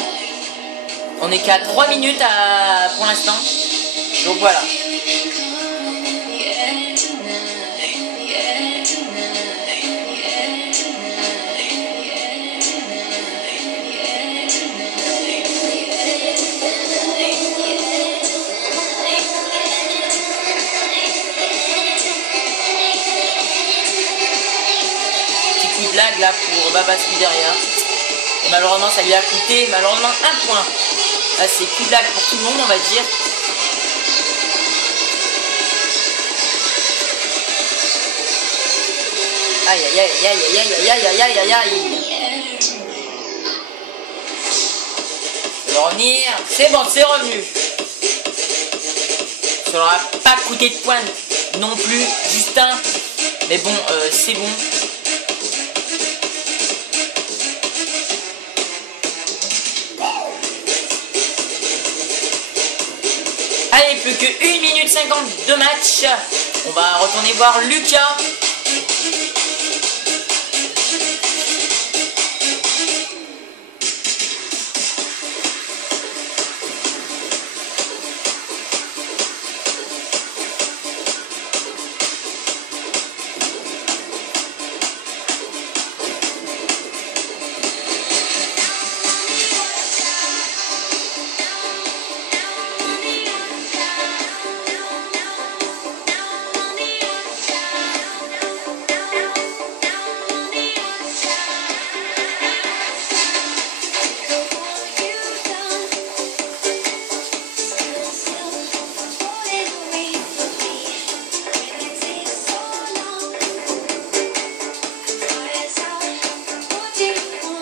On est qu'à 3 minutes pour l'instant. Donc voilà. Blague là pour Baba Scuderia. Malheureusement ça lui a coûté malheureusement 1 point. Là c'est coup de blague pour tout le monde on va dire. Aïe. Je vais revenir. C'est bon, c'est revenu. Ça n'aura pas coûté de points non plus, juste un. Mais bon, c'est bon. Allez, plus que 1 minute 50 de match. On va retourner voir Lucas.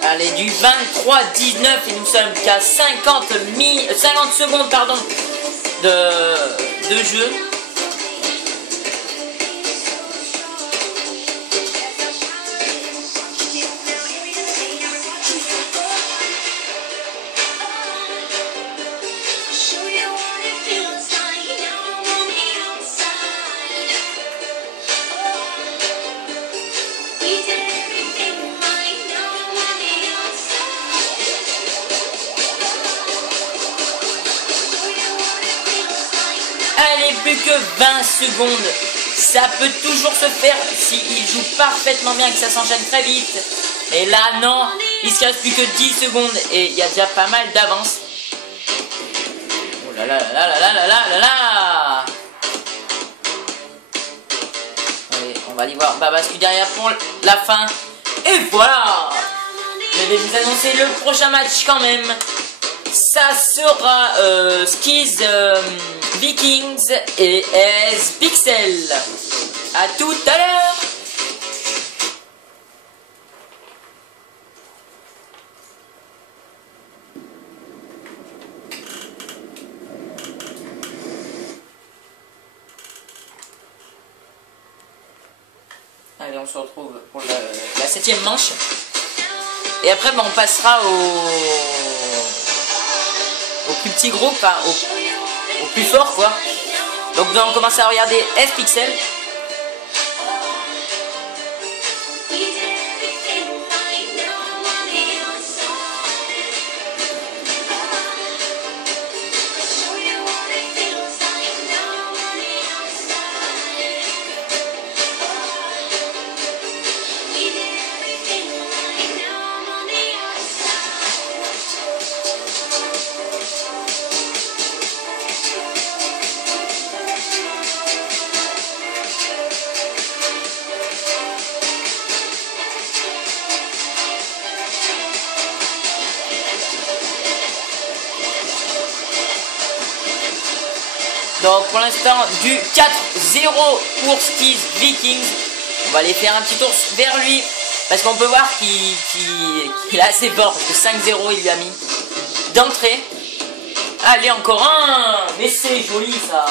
Allez, du 23-19 et nous sommes qu'à 50 secondes pardon, de jeu. Allez, plus que 20 secondes. Ça peut toujours se faire s'il joue parfaitement bien et que ça s'enchaîne très vite. Et là, non, il se reste plus que 10 secondes et il y a déjà pas mal d'avance. Oh là là là là là là là là là. Allez, on va aller voir Babascu derrière pour la fin. Et voilà. Je vais vous annoncer le prochain match quand même. Ça sera Skis Vikings et S-Pixel. A tout à l'heure. Allez, on se retrouve pour la 7e manche. Et après, on passera au plus petit groupe, enfin, au plus fort, quoi. Donc nous allons commencer à regarder S-Pixel. Donc pour l'instant du 4-0 pour Skis Vikings. On va aller faire un petit tour vers lui. Parce qu'on peut voir qu'il est assez fort. Parce que 5-0 il lui a mis d'entrée. Allez, encore un. Mais c'est joli ça.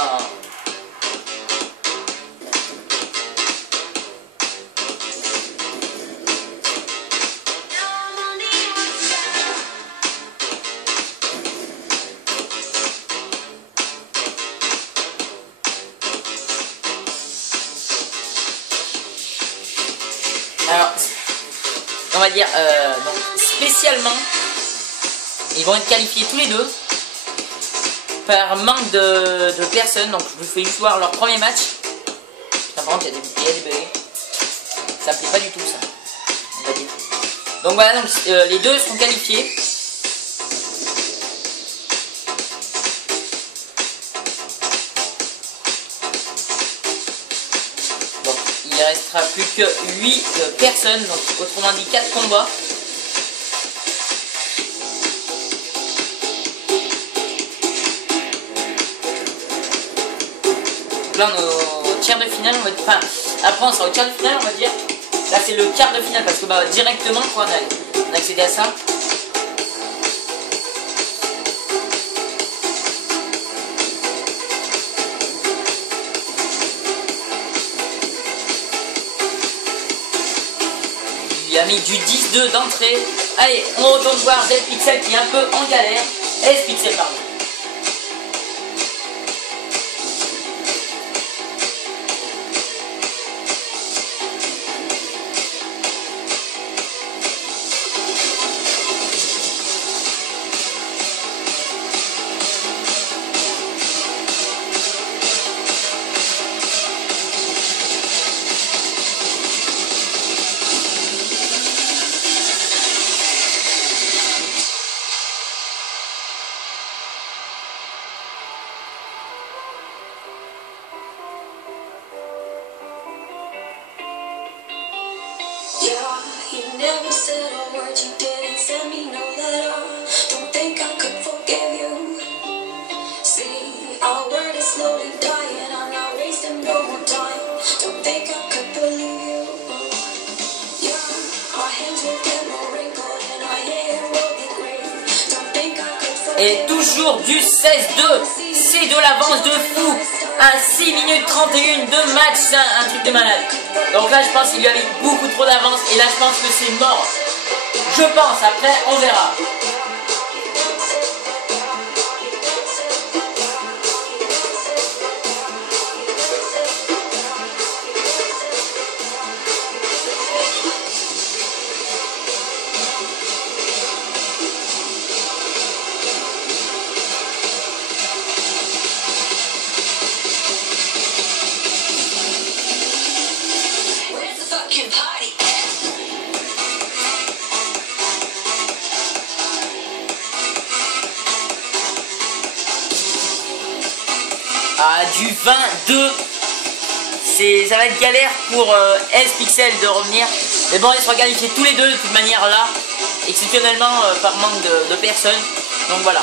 Alors, on va dire, donc, spécialement, ils vont être qualifiés tous les deux par manque de personnes. Donc, je vous fais juste voir leur premier match. Putain, par contre, il y a des bugs. Ça me plaît pas du tout, ça. On va dire. Donc, voilà, donc, les deux sont qualifiés. Il restera plus que 8 personnes, donc autrement dit 4 combats. Donc là on est au tiers de finale, on va dire. Enfin, après on sera au tiers de finale, on va dire. Là c'est le quart de finale parce que bah, directement quoi, on a accédé à ça. Il a mis du 10-2 d'entrée. Allez, on retourne voir S-Pixel qui est un peu en galère. S-Pixel, pardon. You never said a word, you didn't send me no letter. Don't think I could forgive you. See, our word is slowly dying. I'm not wasting no more time. Don't think I could believe you. Yeah, our hands will get more wrinkled and our hair will be gray. Don't think I could forgive you. Et toujours du 16-2. C'est de l'avance de fou. À 6 minutes 31 de match, c'est un truc de malade. Donc là, je pense qu'il lui avait beaucoup trop d'avance. Et là, je pense que c'est mort. Je pense, après, on verra. Where's the fucking party? Ah, du 22. Ça va être galère pour S-Pixel de revenir. Mais bon, ils se requalifient tous les deux de toute manière là. Exceptionnellement par manque de personnes. Donc voilà.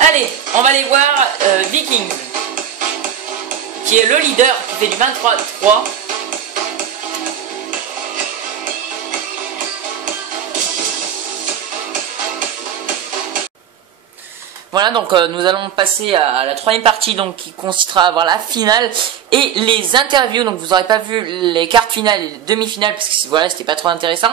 Allez, on va aller voir Vikings, qui est le leader, qui fait du 23-3. Voilà, donc nous allons passer à la troisième partie, donc qui consistera à voir la finale et les interviews. Donc vous n'aurez pas vu les quarts finales et les demi-finales parce que voilà, c'était pas trop intéressant.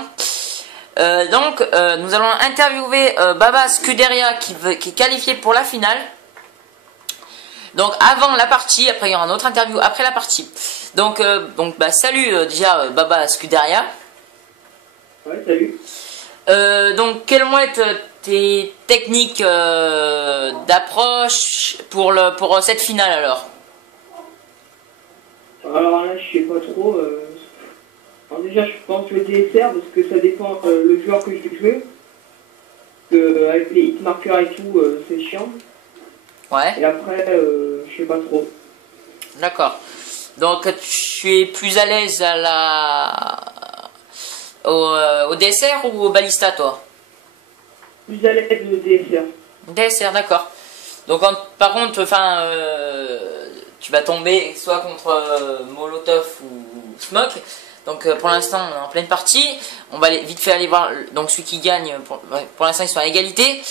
Donc nous allons interviewer Baba Scuderia qui est qualifié pour la finale. Donc avant la partie, après il y aura une autre interview après la partie. Donc bah, salut déjà Baba Scuderia. Ouais, salut. Donc quelles vont être tes techniques d'approche pour cette finale alors? Alors là, je sais pas trop. Alors déjà, je pense le DSR parce que ça dépend le joueur que je vais jouer. Avec les hitmarkers et tout, c'est chiant. Ouais. Et après, je sais pas trop. D'accord. Donc tu es plus à l'aise au DSR ou au balista toi? Plus à l'aise le DSR. DSR, d'accord. Donc par contre, enfin, tu vas tomber soit contre Molotov ou Smoke. Donc pour l'instant, on est en pleine partie. On va vite fait aller voir donc celui qui gagne. Pour l'instant, ils sont à égalité.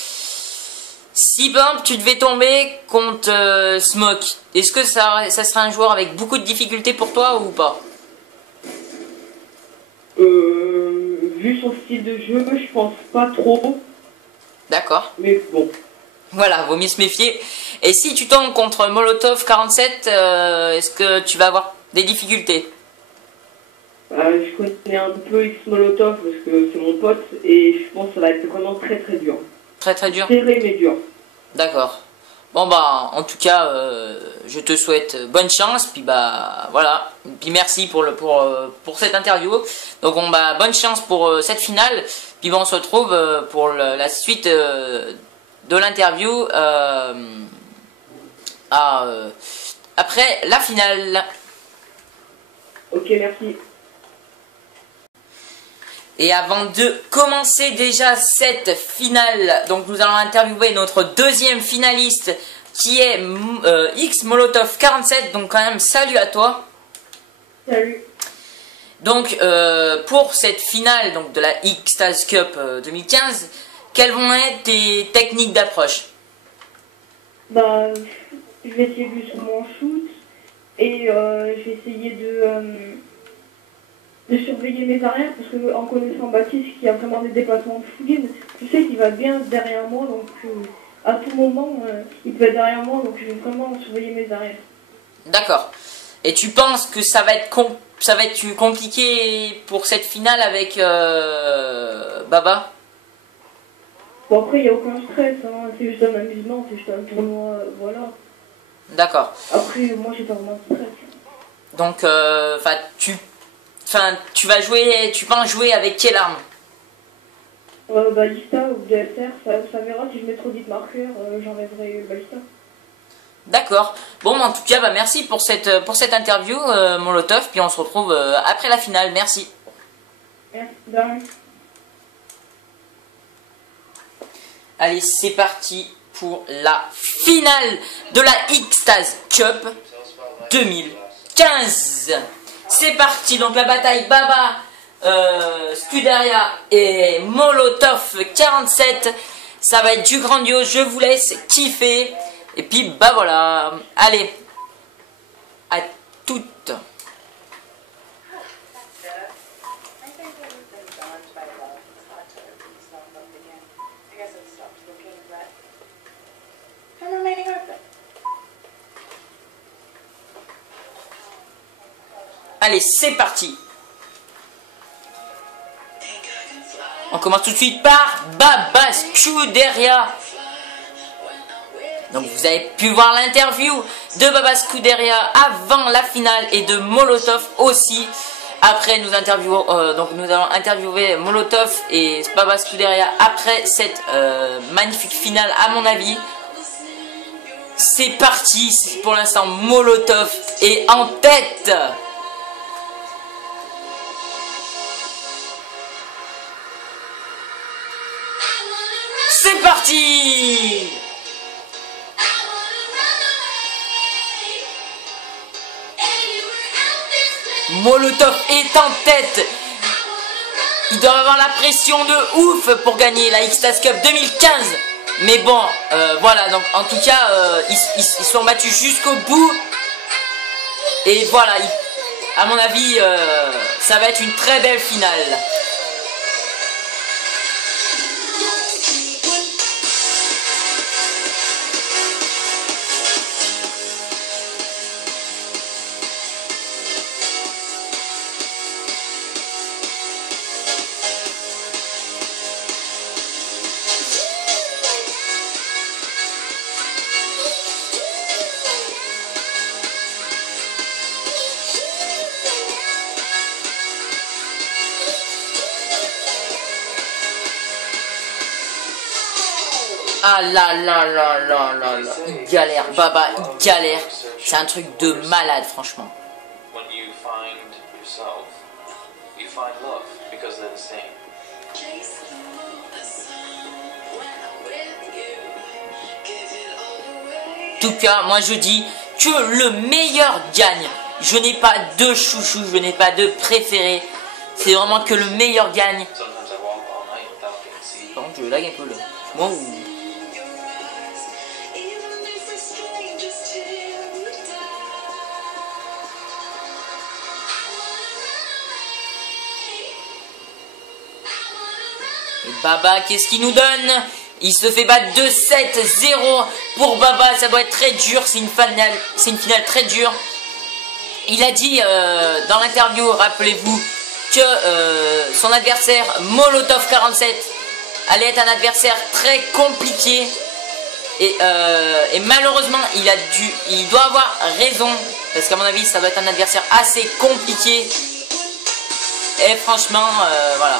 Si par exemple tu devais tomber contre Smoke, est-ce que ça serait un joueur avec beaucoup de difficultés pour toi ou pas? Vu son style de jeu, je pense pas trop. D'accord. Mais bon. Voilà, vaut mieux se méfier. Et si tu tombes contre Molotov 47, est-ce que tu vas avoir des difficultés? Je connais un peu X Molotov parce que c'est mon pote et je pense que ça va être vraiment très très dur. Très très dur. Serré mais dur. D'accord. Bon bah en tout cas je te souhaite bonne chance, puis bah voilà, puis merci pour cette interview. Donc bah bonne chance pour cette finale, puis bon, on se retrouve pour la suite de l'interview après la finale. Ok, merci. Et avant de commencer déjà cette finale, donc nous allons interviewer notre deuxième finaliste qui est X Molotov 47. Donc quand même salut à toi. Salut. Donc pour cette finale donc de la X-Stars Cup 2015, quelles vont être tes techniques d'approche? Bah, je vais essayer de sur mon shoot et je vais essayer de surveiller mes arrières parce que en connaissant Baptiste qui a vraiment des déplacements de fouline, je sais qu'il va bien derrière moi, donc à tout moment il peut être derrière moi, donc je vais vraiment surveiller mes arrières. D'accord. Et tu penses que ça va être compliqué pour cette finale avec Baba? Bon, après il n'y a aucun stress, hein. C'est juste un amusement, c'est juste un tournoi, voilà. D'accord. Après moi j'ai pas vraiment de stress. Donc tu vas jouer, tu penses jouer avec quelle arme? Ballista ou DSR, ça verra si je mets trop d'hitmarker, j'enlèverai Ballista. D'accord. Bon, en tout cas, bah, merci pour cette interview, Molotov. Puis on se retrouve après la finale. Merci. Merci, de rien. Allez, c'est parti pour la finale de la Xtase Cup 2015. C'est parti, donc la bataille Baba, Scuderia et Molotov 47. Ça va être du grandiose, je vous laisse kiffer. Et puis bah voilà, allez, à toutes. Allez, c'est parti. On commence tout de suite par Baba Scuderia. Donc vous avez pu voir l'interview de Baba Scuderia avant la finale et de Molotov aussi. Après nous allons interviewer Molotov et Baba Scuderia après cette magnifique finale à mon avis. C'est parti, pour l'instant Molotov est en tête. C'est parti. Molotov est en tête. Ils doivent avoir la pression de ouf pour gagner la Xtase Cup 2015. Mais bon, voilà, donc en tout cas, ils sont battus jusqu'au bout. Et voilà, à mon avis, ça va être une très belle finale. Ah là là là là là là, il galère, Baba, il galère. C'est un truc de malade, franchement. En tout cas, moi je dis que le meilleur gagne. Je n'ai pas de chouchou, je n'ai pas de préféré. C'est vraiment que le meilleur gagne. Par contre, je lag un peu là. Moi ou... Baba, qu'est-ce qu'il nous donne? Il se fait battre 2-7-0 pour Baba. Ça doit être très dur. C'est une finale très dure. Il a dit dans l'interview, rappelez-vous, que son adversaire Molotov 47 allait être un adversaire très compliqué. Et malheureusement, il doit avoir raison. Parce qu'à mon avis, ça doit être un adversaire assez compliqué. Et franchement, voilà.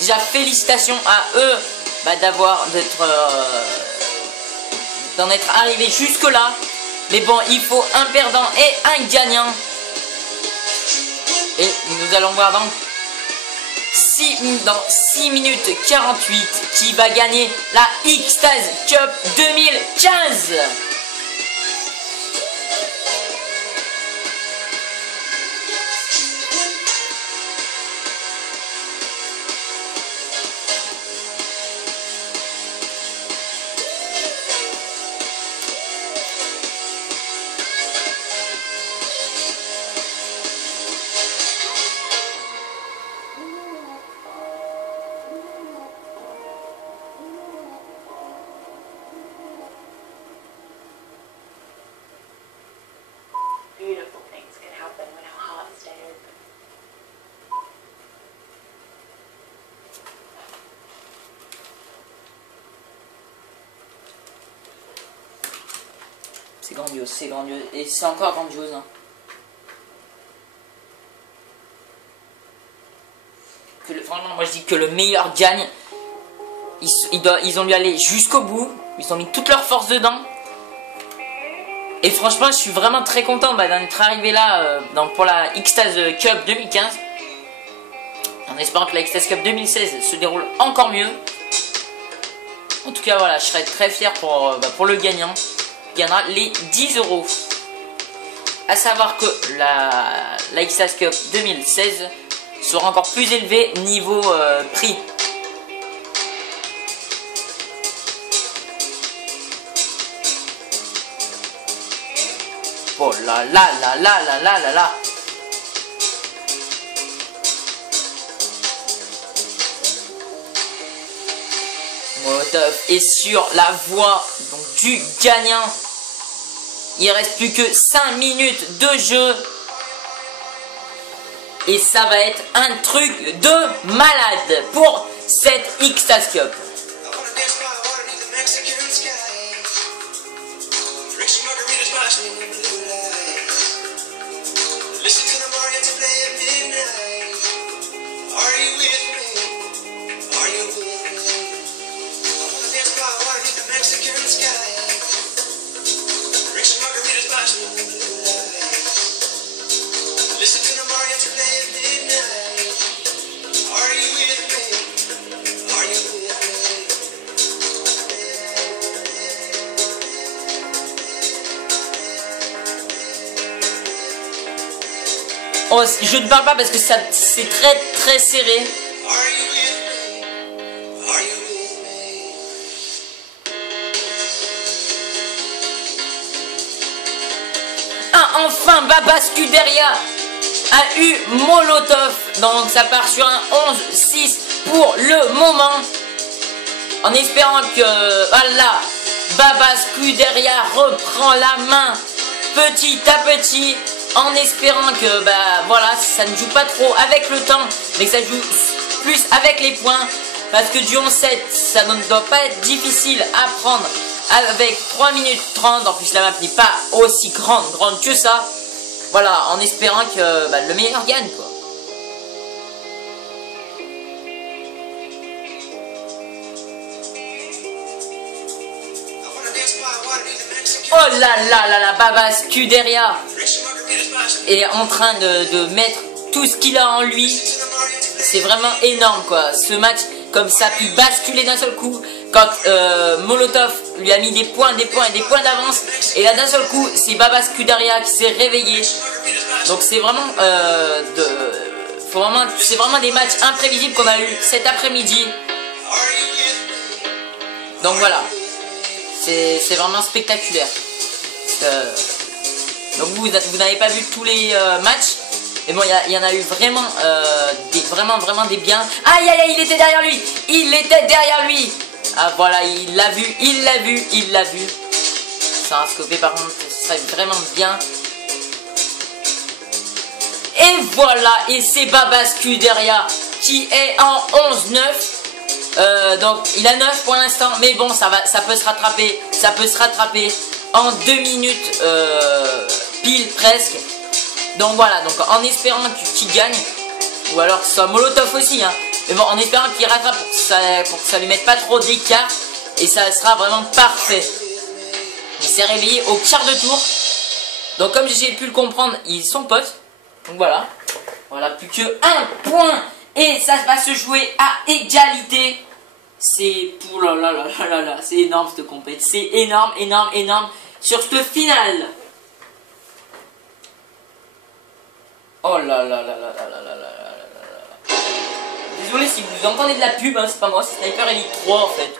Déjà, félicitations à eux d'en être arrivés jusque là. Mais bon, il faut un perdant et un gagnant. Et nous allons voir dans 6 minutes 48 qui va gagner la Xtase Cup 2015. Beautiful things can happen when our hearts stay open. C'est grandiose, c'est grandiose. Et c'est encore grandiose. Hein. Franchement, moi je dis que le meilleur gagne. Ils ont dû aller jusqu'au bout. Ils ont mis toute leur force dedans. Et franchement, je suis vraiment très content d'en être arrivé là pour la Xtase Cup 2015. En espérant que la Xtase Cup 2016 se déroule encore mieux. En tout cas, voilà, je serais très fier pour le gagnant. Il gagnera les 10 €. A savoir que la Xtase Cup 2016 sera encore plus élevée niveau prix. Oh là là là là là là là là. Molotov est sur la voie donc, du gagnant. Il reste plus que 5 minutes de jeu. Et ça va être un truc de malade pour cette Xtase Cup. Oh, je ne parle pas parce que c'est très très serré. Enfin, Baba Scuderia a eu Molotov. Donc ça part sur un 11-6 pour le moment. En espérant que voilà, Baba Scuderia reprend la main petit à petit. En espérant que voilà, ça ne joue pas trop avec le temps, mais que ça joue plus avec les points. Parce que du 11-7, ça ne doit pas être difficile à prendre avec 3 minutes 30. En plus la map n'est pas aussi grande que ça. Voilà, en espérant que le meilleur gagne quoi. Oh là là là là, Baba Scuderia est en train de mettre tout ce qu'il a en lui. C'est vraiment énorme quoi. Ce match, comme ça a pu basculer d'un seul coup. Quand Molotov lui a mis des points d'avance. Et là d'un seul coup, c'est Baba Scuderia qui s'est réveillé. Donc c'est vraiment, c'est vraiment des matchs imprévisibles qu'on a eu cet après-midi. Donc voilà. C'est vraiment spectaculaire. Donc vous n'avez pas vu tous les matchs. Mais bon, il y en a eu vraiment, vraiment des biens. Aïe aïe aïe, il était derrière lui. Il était derrière lui. Ah voilà, il l'a vu. Ça a scopé par contre, ce serait vraiment bien. Et voilà, et c'est Baba Scuderia qui est en 11-9. Donc il a 9 pour l'instant, mais bon ça peut se rattraper en 2 minutes pile presque. Donc voilà, donc en espérant qu'il gagne, ou alors que ce soit Molotov aussi, hein. Mais bon, en espérant qu'il rattrape pour que ça lui mette pas trop d'écart, et ça sera vraiment parfait. Il s'est réveillé au quart de tour. Donc comme j'ai pu le comprendre, ils sont potes. Donc voilà, plus que 1 point. Et ça va se jouer à égalité. C'est... Ouh là là là là là, c'est énorme cette compétition. C'est énorme. Sur ce final. Oh là là là là là là là là. Désolé si vous entendez de la pub, hein, c'est pas moi, c'est Sniper Elite 3 en fait.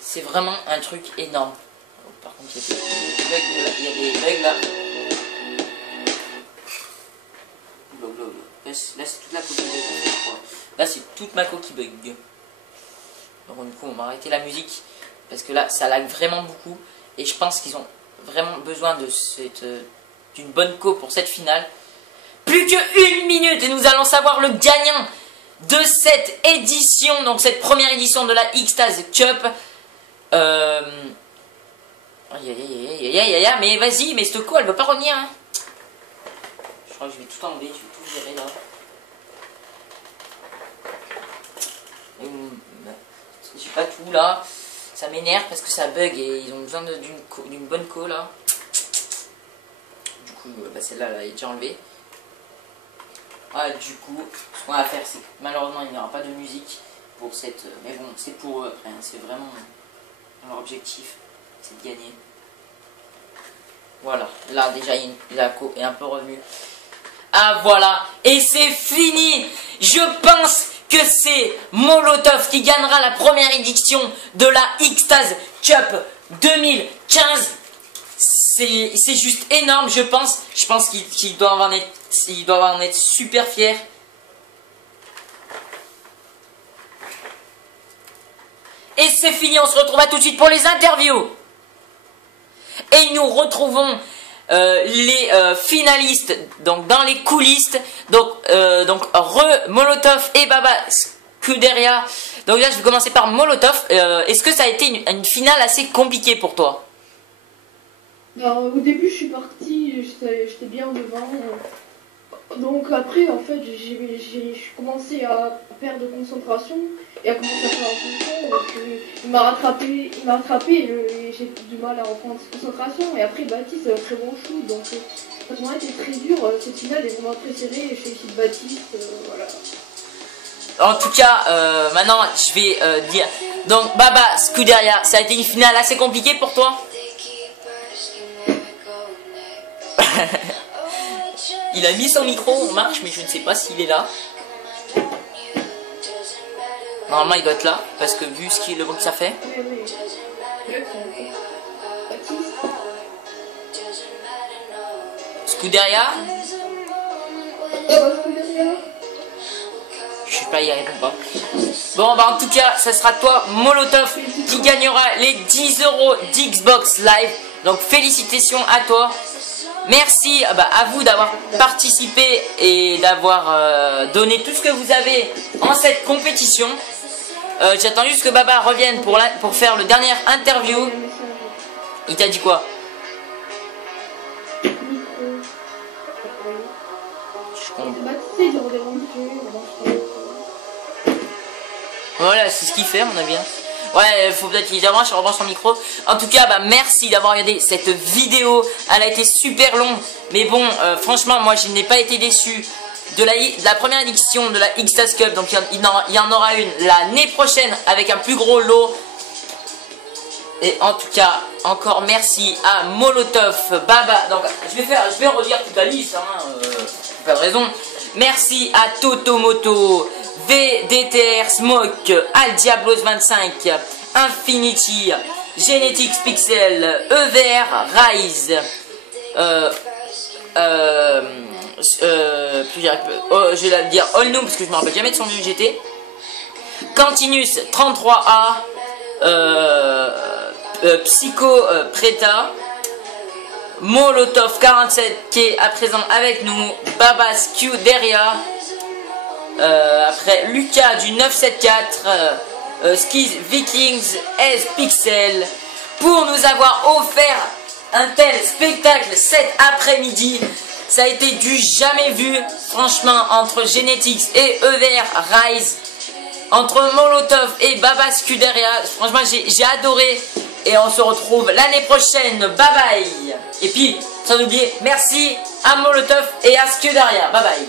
C'est vraiment un truc énorme. Par contre, il y a des bugs là. Là, c'est toute la coquille bug. Là, c'est toute ma coquille bug. Donc, du coup, on va arrêter la musique. Parce que là, ça lag vraiment beaucoup. Et je pense qu'ils ont vraiment besoin d'une bonne co pour cette finale. Plus que 1 minute et nous allons savoir le gagnant de cette édition. Donc, cette première édition de la Xtase Cup. Aïe aïe aïe aïe aïe aïe aïe, mais vas-y, mais cette co elle veut pas revenir. Hein. Je crois que je vais tout enlever, je vais tout virer là. J'ai pas tout là. Ça m'énerve parce que ça bug et ils ont besoin d'une bonne co là. Du coup, bah, celle-là elle est déjà enlevée. Ah, du coup, ce qu'on va faire, c'est que malheureusement il n'y aura pas de musique pour cette. Mais bon, c'est pour eux après, hein, c'est vraiment leur objectif, c'est de gagner. Voilà, là déjà la co est un peu revenue. Ah voilà, et c'est fini. Je pense que c'est Molotov qui gagnera la première édition de la Xtase Cup 2015. C'est juste énorme, je pense. Je pense qu'il doit en être super fier. Et c'est fini, on se retrouve à tout de suite pour les interviews. Et nous retrouvons les finalistes donc dans les coulisses. Donc Molotov et Baba Scuderia. Donc là je vais commencer par Molotov. Est-ce que ça a été une finale assez compliquée pour toi? Alors, au début, je suis partie, j'étais bien devant. Donc après, en fait, j'ai commencé à perdre concentration et à commencer à faire attention. Donc il m'a rattrapé et j'ai du mal à reprendre concentration. Et après, Baptiste, très bon shoot. Donc ça a vraiment été très dur. Cette finale est vraiment très serrée. Je félicite Baptiste. Voilà. En tout cas, maintenant, je vais dire. Donc, Baba Scuderia, ça a été une finale assez compliquée pour toi? Il a mis son micro en marche, mais je ne sais pas s'il est là. Normalement, il doit être là, parce que vu le bruit que ça fait. Scuderia? Je sais pas, il répond pas. Bon, bah en tout cas, ça sera toi, Molotov, qui gagnera les 10 € d'Xbox Live. Donc, félicitations à toi. Merci à vous d'avoir participé et d'avoir donné tout ce que vous avez en cette compétition. J'attends juste que Baba revienne pour faire le dernier interview. Il t'a dit quoi? Voilà, c'est ce qu'il fait, à mon avis. Ouais, faut peut-être qu'il avance, je rebranche son micro. En tout cas, merci d'avoir regardé cette vidéo. Elle a été super longue. Mais bon, franchement, moi, je n'ai pas été déçu de la première édition de la Xtase Cup. Donc, il y en aura une l'année prochaine avec un plus gros lot. Et en tout cas, encore merci à Molotov, Baba. Donc, je vais redire toute la liste. Pas de raison. Merci à Totomoto, VDTR Smoke, Al Diablos 25, Infinity, Genetics Pixel, EVR, Rise, je vais la dire All Noob parce que je me rappelle jamais de son nom GT, Cantinus 33A, Psycho Preta, Molotov 47 qui est à présent avec nous, Baba Scuderia, après Lucas du 974, Skiz Vikings, S Pixel, pour nous avoir offert un tel spectacle cet après-midi. Ça a été du jamais vu, franchement, entre Genetics et EVR Rise, entre Molotov et Baba Scuderia. Franchement, j'ai adoré. Et on se retrouve l'année prochaine. Bye bye. Et puis, sans oublier, merci à Molotov et à Scuderia. Bye bye.